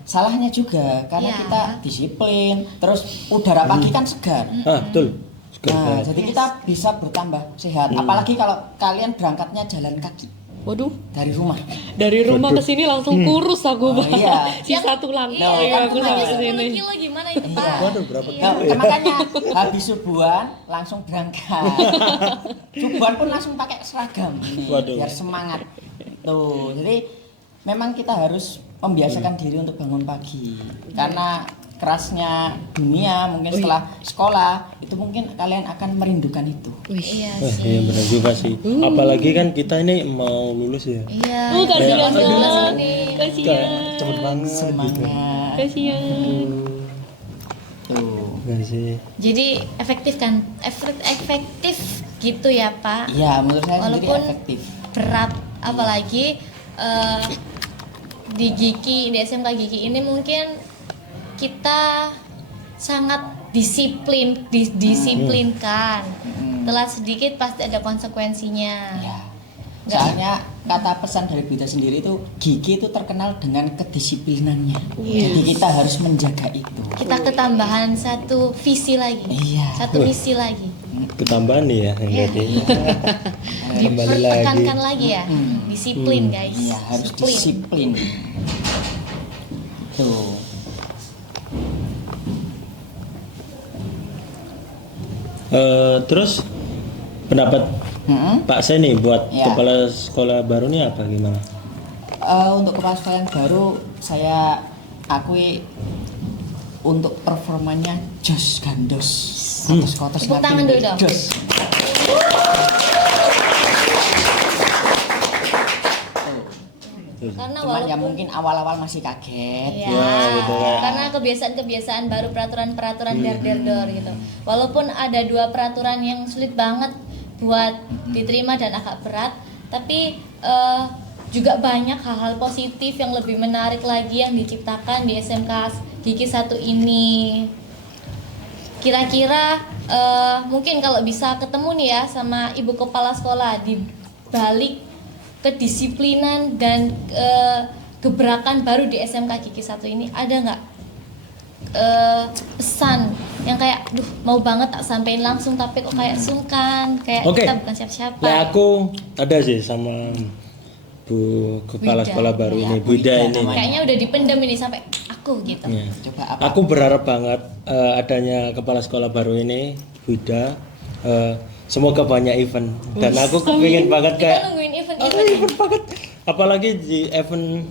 salahnya juga karena Iya. kita disiplin, terus udara pagi kan segar. Betul. Segar Nah, banget. jadi kita bisa bertambah sehat. Apalagi kalau kalian berangkatnya jalan kaki Waduh, dari rumah. dari rumah ke sini langsung kurus aku, Pak. iya. Sisa tulang. Iya, kan aku cuma sampai 10 sini. kilo gimana itu Pak? Waduh, berapa Iya. Nah, makanya habis subuhan langsung berangkat. Subuhan pun langsung pakai seragam Waduh. biar semangat. Tuh, jadi memang kita harus membiasakan diri untuk bangun pagi. Karena kerasnya dunia mungkin setelah sekolah itu mungkin kalian akan merindukan itu. Iya Wah, sih. iya benar juga sih. Apalagi kan kita ini mau lulus ya. Iya. Kasihan Masih dong. jelas ini. Kasihan. Cepet banget gitu. Semangat. Kasihan. Tuh. Enggak sih. Jadi efektif kan? Efektif gitu ya Pak. Iya, menurut saya sendiri Walaupun efektif. berat, apalagi di Giki, di SMK Giki ini mungkin kita sangat disiplinkan. Telat sedikit pasti ada konsekuensinya. Iya. Soalnya kata pesan dari Buddha sendiri itu gigi itu terkenal dengan kedisiplinannya. Jadi kita harus menjaga itu. Kita ketambahan satu visi lagi. Iya. Satu misi lagi. Ketambahan nih ya yang berarti. Kembali lagi. Dipertekankan lagi ya. Disiplin guys. Iya, harus disiplin. Tuh. Terus pendapat Pak Seni buat Ya. kepala sekolah baru ini apa gimana? Untuk kepala sekolah yang baru saya akui untuk performanya jos gandos. Kotos-kotos Tepuk tangan dulu dong. jos. Karena Cuman ya walaupun mungkin awal-awal masih kaget. ya, gitu ya. karena kebiasaan-kebiasaan baru peraturan-peraturan dar gitu. Walaupun ada 2 peraturan yang sulit banget buat diterima dan agak berat, tapi juga banyak hal-hal positif yang lebih menarik lagi yang diciptakan di SMK Gigi 1 ini. Kira-kira mungkin kalau bisa ketemu nih ya sama ibu kepala sekolah di balik kedisiplinan dan gebrakan baru di SMK Gigi 1 ini, ada nggak pesan yang kayak duh mau banget tak sampein langsung tapi kok kayak sungkan, kayak Oke. kita bukan siapa-siapa. Nah aku ada sih sama Bu kepala Wida. sekolah baru Ya, ini, Bu Wida Wida ini. namanya. Kayaknya udah dipendam ini sampai aku gitu. Ya. Coba apa? Aku berharap banget adanya kepala sekolah baru ini, Wida. Semoga banyak event dan aku kepingin banget Kita kayak nungguin event event banget. Apalagi di event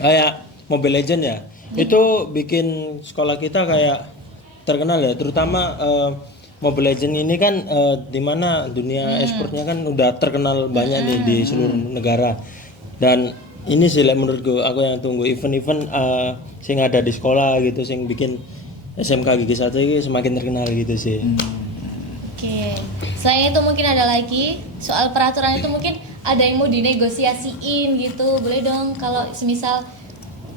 kayak Mobile Legend ya. Itu bikin sekolah kita kayak terkenal ya, terutama Mobile Legend ini kan di mana dunia e-sportnya kan udah terkenal banyak nih di seluruh negara. Dan ini sih menurutku aku yang tunggu event-event sing ada di sekolah gitu, sing bikin SMK Gigi 1 ini semakin terkenal gitu sih. Oke, selain itu mungkin ada lagi soal peraturan itu, mungkin ada yang mau dinegosiasiin gitu, boleh dong kalau semisal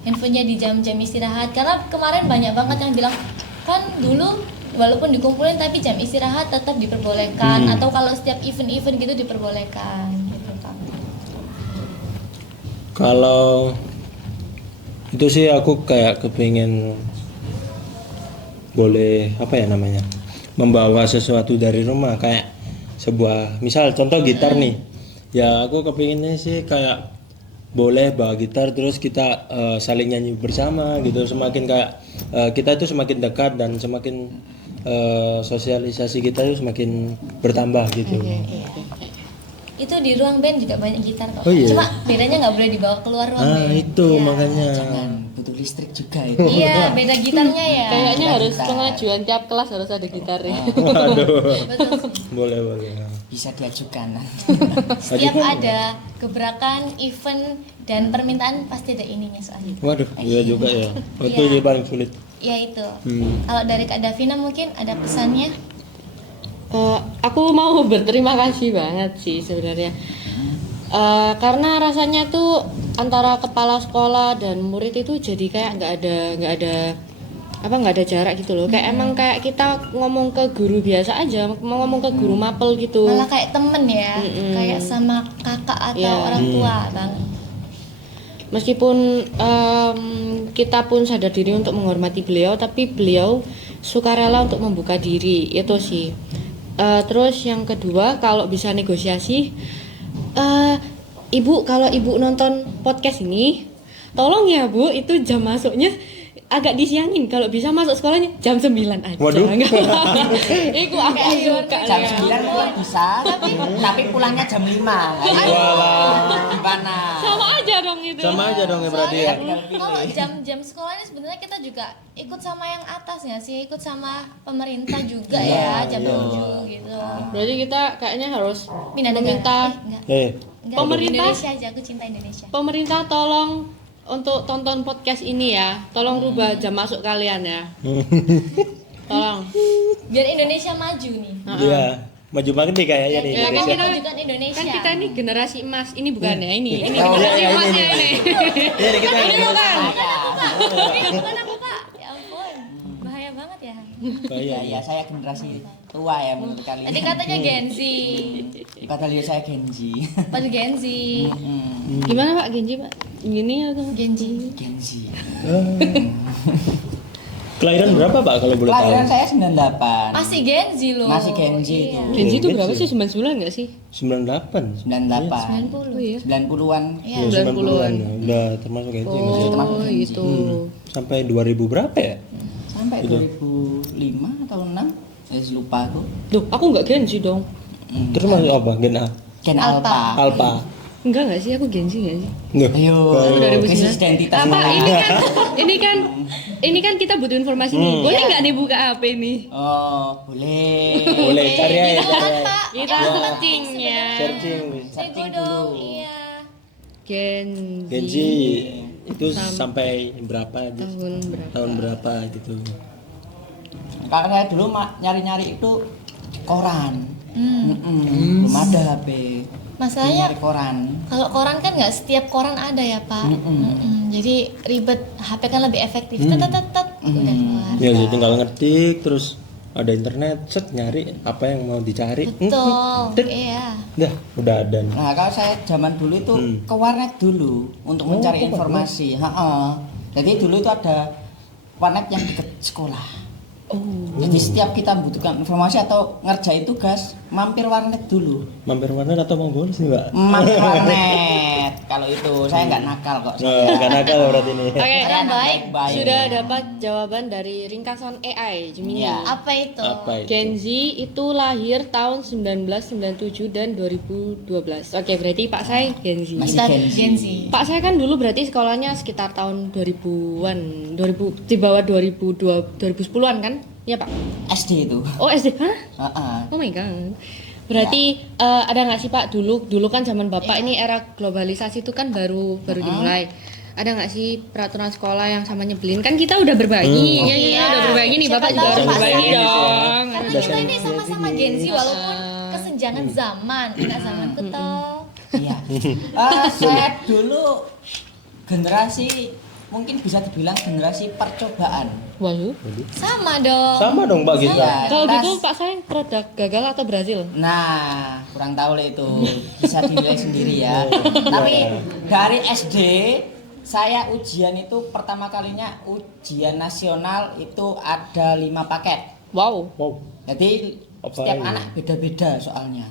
handphonenya di jam-jam istirahat, karena kemarin banyak banget yang bilang kan dulu walaupun dikumpulin tapi jam istirahat tetap diperbolehkan, atau kalau setiap event-event gitu diperbolehkan gitu kan. Kalau itu sih aku kayak kepingin boleh apa ya namanya, membawa sesuatu dari rumah kayak sebuah misal contoh gitar nih ya, aku kepinginnya sih kayak boleh bawa gitar terus kita saling nyanyi bersama gitu, semakin kayak kita itu semakin dekat dan semakin sosialisasi kita itu semakin bertambah gitu. Itu di ruang band juga banyak gitar kok. Oh iya. Cuma bedanya nggak boleh dibawa keluar ruang band. Itu Ya. makanya. Jangan butuh listrik juga itu. Iya, beda gitarnya ya. Kayaknya harus gitar. pengajuan tiap kelas harus ada gitarnya. Waduh. Betul sih. Boleh boleh. Bisa diajukan. Setiap ada gebrakan, event dan permintaan pasti ada ininya soalnya. Waduh, iya juga ya. Itu Iya. yang paling sulit. Ya itu. Kalau dari Kak Davina mungkin ada pesannya? Aku mau berterima kasih banget sih sebenarnya. Karena rasanya tuh antara kepala sekolah dan murid itu jadi kayak nggak ada jarak gitu loh. Kayak emang kayak kita ngomong ke guru biasa aja, mau ngomong ke guru mapel gitu. Malah kayak temen ya, kayak sama kakak atau Iya. orang tua banget. Meskipun kita pun sadar diri untuk menghormati beliau, tapi beliau sukarela untuk membuka diri, itu sih. Terus yang kedua, kalau bisa negosiasi, ibu kalau ibu nonton podcast ini, tolong ya bu, itu jam masuknya agak disiangin, kalau bisa masuk sekolahnya jam 9 aja. Waduh. Iku aku suka Jam ya. 9 pulang bisa, tapi pulangnya jam 5. Gimana? Sama aja dong itu. Sama aja dong ya berarti ya. Kalau jam-jam sekolahnya sebenarnya kita juga ikut sama yang atas ya sih, ikut sama pemerintah juga ya, jam 7 gitu. Berarti kita kayaknya harus Pindah negara. meminta Enggak. Eh, Pemerintah? Indonesia aja, aku cinta Indonesia. pemerintah tolong untuk tonton podcast ini ya, tolong rubah jam masuk kalian ya. Tolong. Biar Indonesia maju nih. iya. Maju banget nih kayaknya nih. Ya, kan Indonesia. kita Majukan Indonesia. Kan kita ini generasi emas, ini bukan ya ini Oh, generasi iya, emasnya ini. ini. Iya, kita Ini bukan. Ini bukan aku Pak. Ya ampun, bahaya banget ya. Bahaya. Ya, saya generasi tua ya menurut kalian. Tadi katanya Gen Z. Padahal ya saya Gen Z. Pada Gen Z. Gimana Pak Genji Pak? Gini atau Gen Z. Gen Z. Kelahiran berapa Pak kalau boleh tahu? Kelahiran saya 98. Masih Gen Z loh. Masih Gen Z Iya. itu. Genji itu Gen berapa Z. sih? 99 enggak sih? 98. 98. 90. Oh iya. 90-an. Iya. 90-an. Udah termasuk Gen Z nggak sih? Oh, itu. Sampai 2000 berapa ya? Sampai 2005 atau 6. Saya lupa aku. Duh, aku enggak Genji dong. Terus masuk apa? Gen A? Gen Alpha. Alpha. Alpha. Enggak sih, aku Genji enggak sih? Nggak. Ayo, Ayo. 2009. krisis identitas. Apa ini kan kita butuh informasi nih. Boleh nggak dibuka HP nih? Oh, boleh. Boleh cari aja, Kan, cari aja. Pak. Kita searching ya. Searching. Nego dong. Iya. Genji. Gen Z itu sampai berapa? Tahun berapa? Tahun berapa gitu? Karena saya dulu nyari-nyari itu di koran. Belum ada HP. Masalahnya Nyari koran. kalau koran kan nggak setiap koran ada ya Pak. Jadi ribet. HP kan lebih efektif. Tet udah keluar. Ya sih tinggal ngetik terus ada internet, set nyari apa yang mau dicari. Betul. Tet. Iya. Dah, udah ada. Nah, kalau saya zaman dulu itu ke warnet dulu untuk mencari ke warnet. informasi. Jadi dulu itu ada warnet yang dekat sekolah. Jadi setiap kita membutuhkan informasi atau ngerjain tugas, mampir warnet dulu. Mampir warnet atau mau bolos nih, Mbak? Mampir warnet. Kalau itu saya nggak nakal kok saya. Nggak nakal berarti nih. Oke, Saya anak baik. baik-baik. sudah dapat jawaban dari ringkasan AI Gemini. Iya. Apa itu? Apa itu? Gen Z itu lahir tahun 1997 dan 2012. Oke, berarti Pak saya Gen Z. Masih Kita Gen Z. Gen Z. Pak saya kan dulu berarti sekolahnya sekitar tahun 2000-an, 2000 di bawah 2010-an kan? Iya, Pak. SD itu. Oh, SD. Hah? Heeh. Oh my god. Berarti ada nggak sih Pak dulu kan zaman Bapak ini era globalisasi itu kan baru dimulai. Ada nggak sih peraturan sekolah yang sama nyebelin? Kan kita udah berbagi, ya, Iya. udah berbagi nih, Siapa Bapak juga tahu harus Pak berbagi saya- dong. Karena kita ini sama-sama Gen Z walaupun kesenjangan zaman, enggak zamanku toh. Iya. Saya dulu generasi mungkin bisa dibilang generasi percobaan. Waduh. Sama dong. Sama dong Mbak kita. Iya. Kalau Kita- gitu Pak saya produk gagal atau berhasil? Nah, kurang tahu lah itu. Bisa dinilai sendiri ya. Tapi dari SD saya ujian itu pertama kalinya ujian nasional itu ada 5 paket. Wow. Wow. Jadi Apa setiap ini? anak beda-beda soalnya.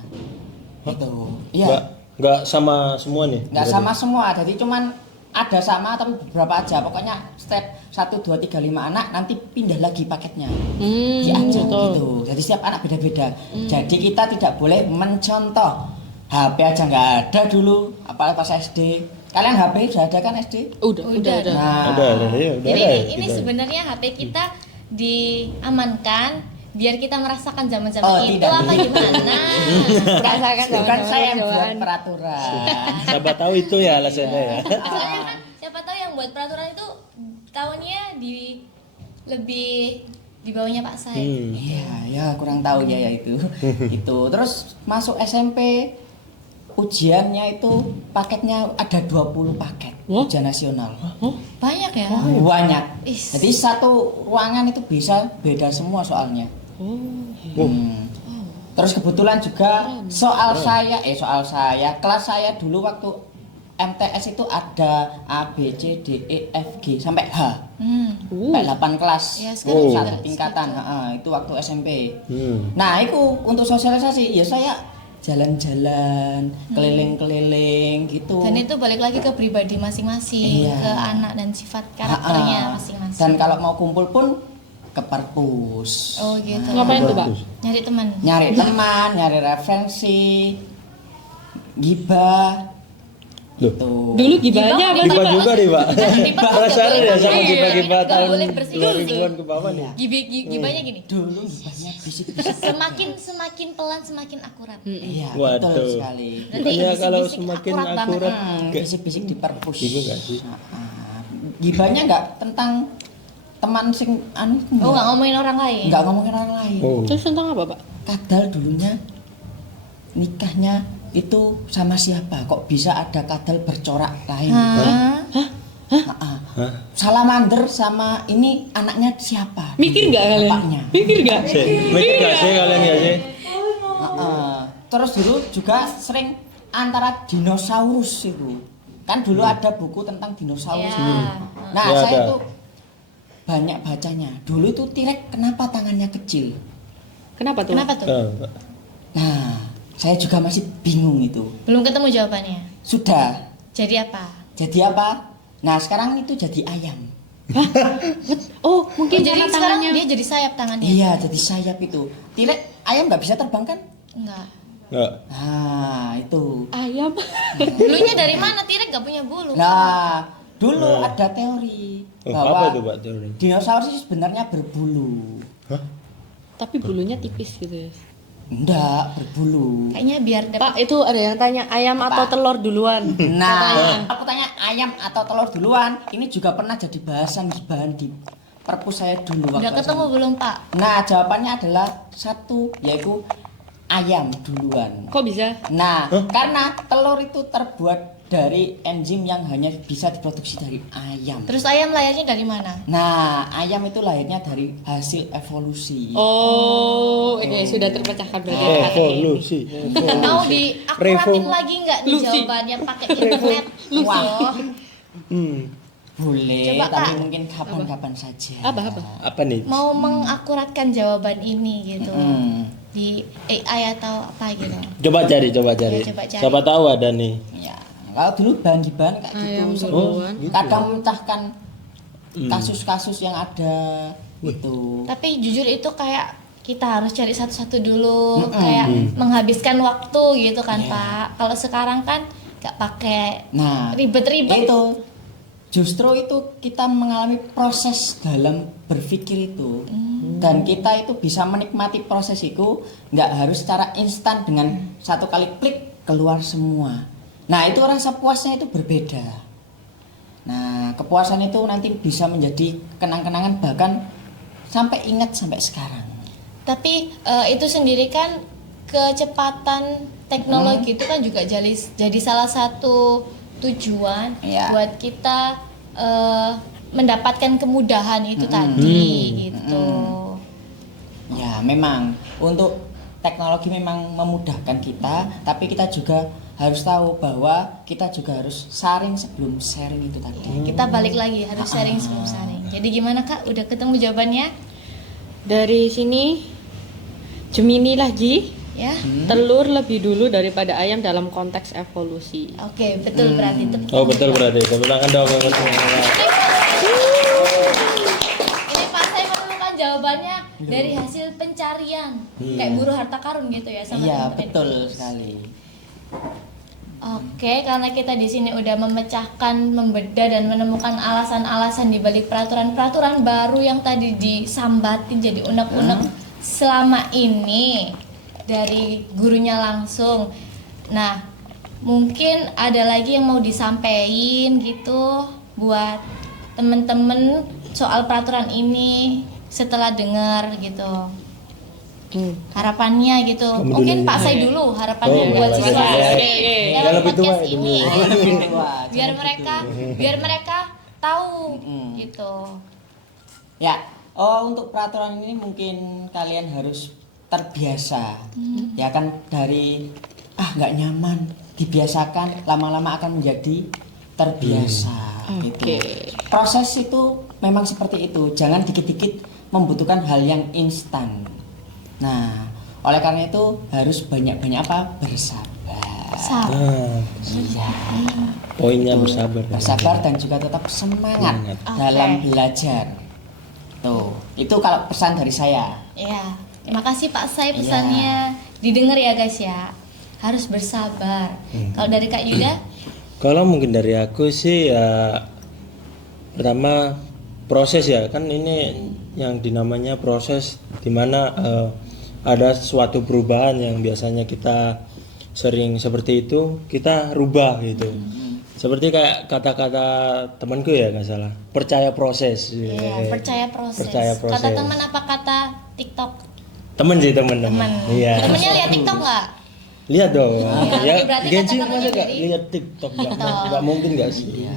Itu. Nggak, Iya. nggak sama semua nih. Nggak berarti? sama semua, jadi cuman ada sama tapi beberapa aja. Pokoknya step 1 2 3 5 anak nanti pindah lagi paketnya. Diajak betul. gitu. Jadi setiap anak beda-beda. Jadi kita tidak boleh mencontoh. HP aja nggak ada dulu, apalagi pas SD. Kalian HP sudah ada kan SD? Udah ada. Nah, Ada, ya, udah Jadi ada ya, ini kita. sebenarnya HP kita diamankan biar kita merasakan zaman-zaman Oh, itu tidak. apa gimana. Merasakan bukan zaman-zaman saya yang buat percobaan. peraturan. Siapa tahu itu ya alasannya ya. Soalnya kan siapa tahu yang buat peraturan itu tahunnya lebih di bawahnya Pak Said. Iya, ya kurang tahu ya itu. Itu. Terus masuk SMP ujiannya itu paketnya ada 20 paket. Wah. Ujian nasional. Banyak ya. Banyak. Is. Jadi satu ruangan itu bisa beda semua soalnya. Terus kebetulan juga soal saya kelas saya dulu waktu MTS itu ada A B C D E F G sampai H. Sampai 8 kelas. Ya, sekarang juga Satu tingkatan. Itu waktu SMP. Hmm. Nah, itu untuk sosialisasi ya saya jalan-jalan, keliling-keliling gitu. Dan itu balik lagi ke pribadi masing-masing, Iya. ke anak dan sifat karakternya Ha-ha. masing-masing. Dan kalau mau kumpul pun ke perpus. Oh gitu. Ngapain tuh, Pak? Nyari teman. Nyari teman, nyari referensi, gibah. Loh. Tuh. Dulu gibahnya apa sih, Gibah Pak? juga nih Pak. Penasaran ya sama Iya, gibah-gibah nggak tahun boleh bersinggung. 2000-an ke bawah nih. Gibahnya gini. Dulu gibahnya bisik-bisik. Semakin pelan semakin akurat. Iya, Waduh. betul sekali. Nanti Bukannya kalau bisik-bisik semakin akurat banget. akurat kayak Bisik-bisik di perpus. Bingung nggak sih? Gibahnya nggak tentang teman sing anu. Oh nggak ngomongin orang lain. Nggak ngomongin orang lain. Oh. Terus tentang apa, Pak? Kadal dulunya nikahnya itu sama siapa? Kok bisa ada kadal bercorak lain? Hah? Ha-ha. salamander sama ini anaknya siapa? Mikir nggak kalian? Bapaknya. Mikir nggak? Mikir gak sih kalian ya sih? Terus dulu juga sering antara dinosaurus itu. Kan dulu ada buku tentang dinosaurus. Ya. Nah, Ya, saya ada. tuh banyak bacanya. Dulu itu T-Rex kenapa tangannya kecil? Kenapa tuh? Kenapa tuh? Nah, saya juga masih bingung itu. Belum ketemu jawabannya. Sudah. Jadi apa? Jadi apa? Nah, sekarang itu jadi ayam. Oh, mungkin Jadi karena sekarang tangannya. dia jadi sayap tangannya. Iya, jadi sayap itu. T-Rex ayam nggak bisa terbang kan? Enggak. Enggak. Nah, itu. Ayam. Bulunya dari mana? T-Rex gak punya bulu. Nah, dulu ada teori Apa bahwa itu Pak teori? dinosaurus itu sebenarnya berbulu. Tapi bulunya tipis gitu ya. Enggak, berbulu. Kayaknya biar dapat Pak, itu ada yang tanya ayam atau telur duluan. Nah, aku tanya ayam atau telur duluan. Ini juga pernah jadi bahasan bahan di perpus saya dulu. udah waktu ketemu SMA. belum, Pak? Nah, jawabannya adalah satu, yaitu ayam duluan. Kok bisa? Nah, karena telur itu terbuat dari enzim yang hanya bisa diproduksi dari ayam. Terus ayam lahirnya dari mana? Nah, ayam itu lahirnya dari hasil evolusi. Oh, oke sudah terpecahkan berarti. Evolusi. Mau diakuratin Revo. lagi nggak nih Lucy. jawabannya pakai internet? Wah. Boleh, Coba, tapi Kak. mungkin kapan-kapan saja. Apa? Apa nih? Mau mengakuratkan jawaban ini gitu. Hmm. Di AI atau apa gitu. Coba cari. Ya, coba cari. Siapa tahu ada nih. Ya, kalau dulu bahan gibahan kayak Ayam gitu, duluan. kadang memecahkan kasus-kasus yang ada gitu. Tapi jujur itu kayak kita harus cari satu-satu dulu, kayak menghabiskan waktu gitu kan, Iya. Pak. Kalau sekarang kan nggak pakai Nah, ribet-ribet. itu justru itu kita mengalami proses dalam berpikir itu, dan kita itu bisa menikmati proses itu nggak harus secara instan dengan satu kali klik keluar semua. Nah, itu rasa puasnya itu berbeda. Nah, kepuasan itu nanti bisa menjadi kenang-kenangan bahkan sampai ingat sampai sekarang. Tapi itu sendiri kan kecepatan teknologi itu kan juga jadi salah satu tujuan Iya. buat kita mendapatkan kemudahan itu tadi gitu. Ya, memang untuk teknologi memang memudahkan kita, tapi kita juga harus tahu bahwa kita juga harus saring sebelum sharing itu tadi. Kita balik lagi harus sharing sebelum sharing. Jadi gimana Kak? Udah ketemu jawabannya? Dari sini Gemini lagi. Ya. Telur lebih dulu daripada ayam dalam konteks evolusi. Oke, betul berarti itu. Oh betul berarti. Tepuk tangan dong. Ini Pak saya menemukan jawabannya dari hasil pencarian. Kayak buruh harta karun gitu ya sama Iya, teman-teman. betul sekali. Oke, karena kita di sini udah memecahkan, membedah dan menemukan alasan-alasan di balik peraturan-peraturan baru yang tadi disambatin jadi unek-unek selama ini dari gurunya langsung. Nah, mungkin ada lagi yang mau disampaikan gitu buat temen-temen soal peraturan ini setelah dengar gitu. Harapannya gitu. Kamu Mungkin dulu Pak ya. Saya dulu harapannya Oh, buat Pak siswa Sai. SD Jangan dalam lebih tua podcast ini. ini. Lebih tua, biar jangan mereka tahu gitu. Ya, untuk peraturan ini mungkin kalian harus terbiasa. Ya kan dari nggak nyaman, dibiasakan lama-lama akan menjadi terbiasa gitu. Oke. Proses itu memang seperti itu. Jangan dikit-dikit membutuhkan hal yang instan. Nah, oleh karena itu harus banyak-banyak apa? Bersabar. Nah, Iya. poinnya bersabar. Bersabar dan juga tetap semangat Semangat. dalam belajar. Tuh, itu kalau pesan dari saya. Ya, terima kasih Pak Sai pesannya. Didengar ya guys ya. Harus bersabar. Kalau dari Kak Yuda? Kalau mungkin dari aku sih ya pertama proses ya kan ini yang dinamanya proses dimana ada suatu perubahan yang biasanya kita sering seperti itu kita rubah gitu. Seperti kayak kata-kata temanku ya nggak salah percaya proses. Iya, percaya proses. Percaya proses. Kata teman apa kata TikTok? Temen sih temen. Iya. Temennya lihat TikTok nggak? Lihat dong. Iya, Ya, berarti Genji kata-katanya masa nggak jadi- lihat TikTok nggak mungkin nggak sih. Iya.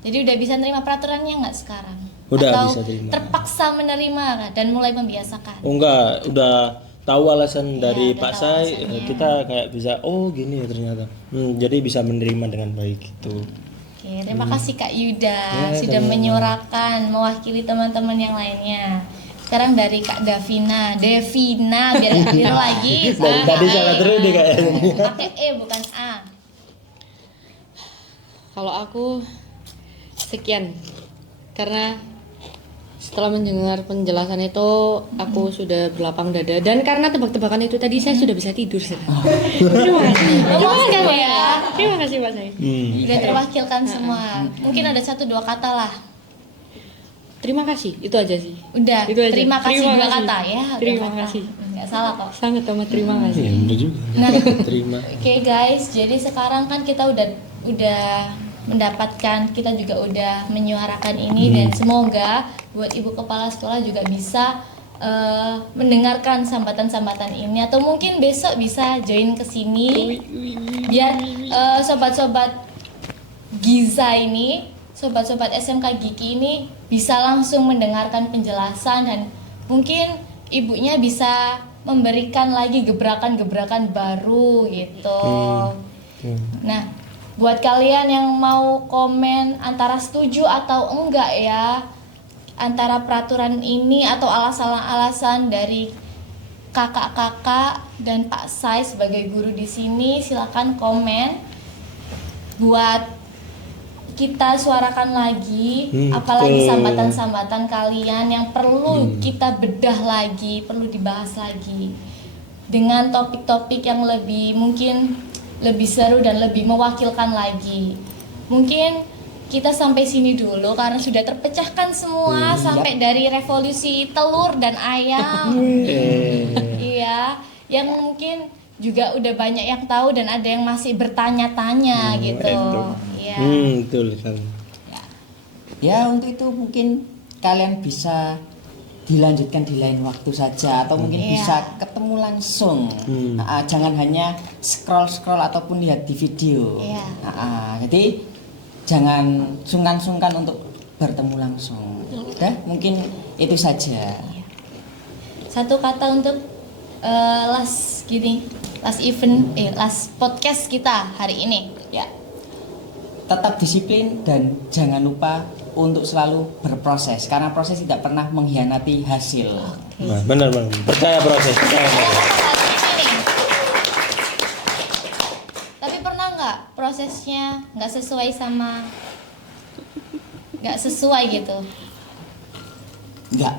Jadi udah bisa nerima peraturannya nggak sekarang? Udah Atau bisa terima. terpaksa menerima dan mulai membiasakan? Oh enggak, udah tahu alasan Iya, dari udah Pak tahu Sai, alasannya. kita kayak bisa oh gini ya ternyata. Jadi bisa menerima dengan baik gitu. Oke, terima kasih Kak Yuda Ya, sudah sama-sama. menyuarakan mewakili teman-teman yang lainnya. Sekarang dari Kak Devina biar nggak keliru lagi. Dari tadi sangat terus deh kayaknya. Pakai E bukan A. Kalau aku sekian, karena setelah mendengar penjelasan itu aku sudah berlapang dada, dan karena tebak-tebakan itu tadi saya sudah bisa tidur sekarang. Terima kasih. Memuaskan ya. Terima kasih Pak Sai. Udah terwakilkan semua. Mungkin ada 1-2 kata lah. Terima kasih, itu aja sih. Udah. Itu aja. Terima kasih Terima 2 kasih. kata ya. dua Terima kata. kasih. Nggak salah kok. Sangat amat terima kasih. Iya bener juga. Nah, Terima. Oke guys, jadi sekarang kan kita udah mendapatkan, kita juga udah menyuarakan ini dan semoga buat ibu kepala sekolah juga bisa mendengarkan sambatan-sambatan ini atau mungkin besok bisa join ke sini biar sobat-sobat Giza ini, sobat-sobat SMK Giki ini bisa langsung mendengarkan penjelasan dan mungkin ibunya bisa memberikan lagi gebrakan-gebrakan baru gitu. Nah, buat kalian yang mau komen antara setuju atau enggak ya antara peraturan ini atau alasan-alasan dari kakak-kakak dan Pak Sai sebagai guru di sini, silakan komen buat kita suarakan lagi, apalagi betul. sambatan-sambatan kalian yang perlu kita bedah lagi, perlu dibahas lagi dengan topik-topik yang lebih mungkin lebih seru dan lebih mewakilkan lagi. Mungkin kita sampai sini dulu karena sudah terpecahkan semua sampai dari revolusi telur dan ayam. Iya, yang mungkin juga udah banyak yang tahu dan ada yang masih bertanya-tanya gitu. Iya. Betul kan. Ya untuk itu mungkin kalian bisa dilanjutkan di lain waktu saja atau mungkin Iya. bisa ketemu langsung. Jangan hanya scroll ataupun lihat di video. Iya. Jadi jangan sungkan-sungkan untuk bertemu langsung. Udah, mungkin itu saja. Satu kata untuk last podcast kita hari ini. Ya. Tetap disiplin dan jangan lupa untuk selalu berproses karena proses tidak pernah mengkhianati hasil. Nah, benar. Percaya proses. Tapi pernah nggak prosesnya nggak sesuai gitu? Enggak.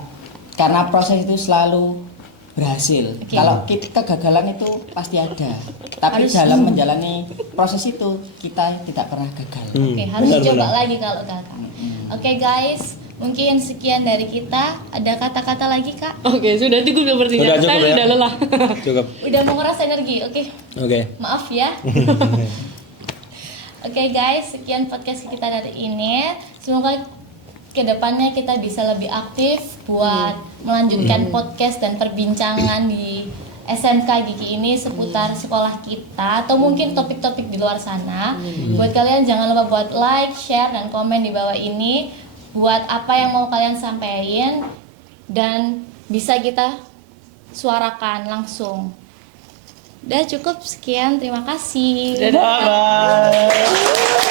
Karena proses itu selalu berhasil. Oke. Kalau kegagalan itu pasti ada. Tapi dalam menjalani proses itu kita tidak pernah gagal. Oke, harus benar, coba benar. lagi kalau gagal. Oke guys, mungkin sekian dari kita. Ada kata-kata lagi Kak? Oke, sudah cukup sepertinya. Sudah cukup Saya ya? sudah lelah. Cukup. Udah menguras energi, oke? Oke. Maaf ya. Oke guys, sekian podcast kita dari ini. Semoga kedepannya kita bisa lebih aktif buat melanjutkan podcast dan perbincangan di SMK Giki ini seputar sekolah kita atau mungkin topik-topik di luar sana. Buat kalian jangan lupa buat like, share, dan komen di bawah ini buat apa yang mau kalian sampaikan dan bisa kita suarakan langsung. Udah cukup sekian, terima kasih. Bye.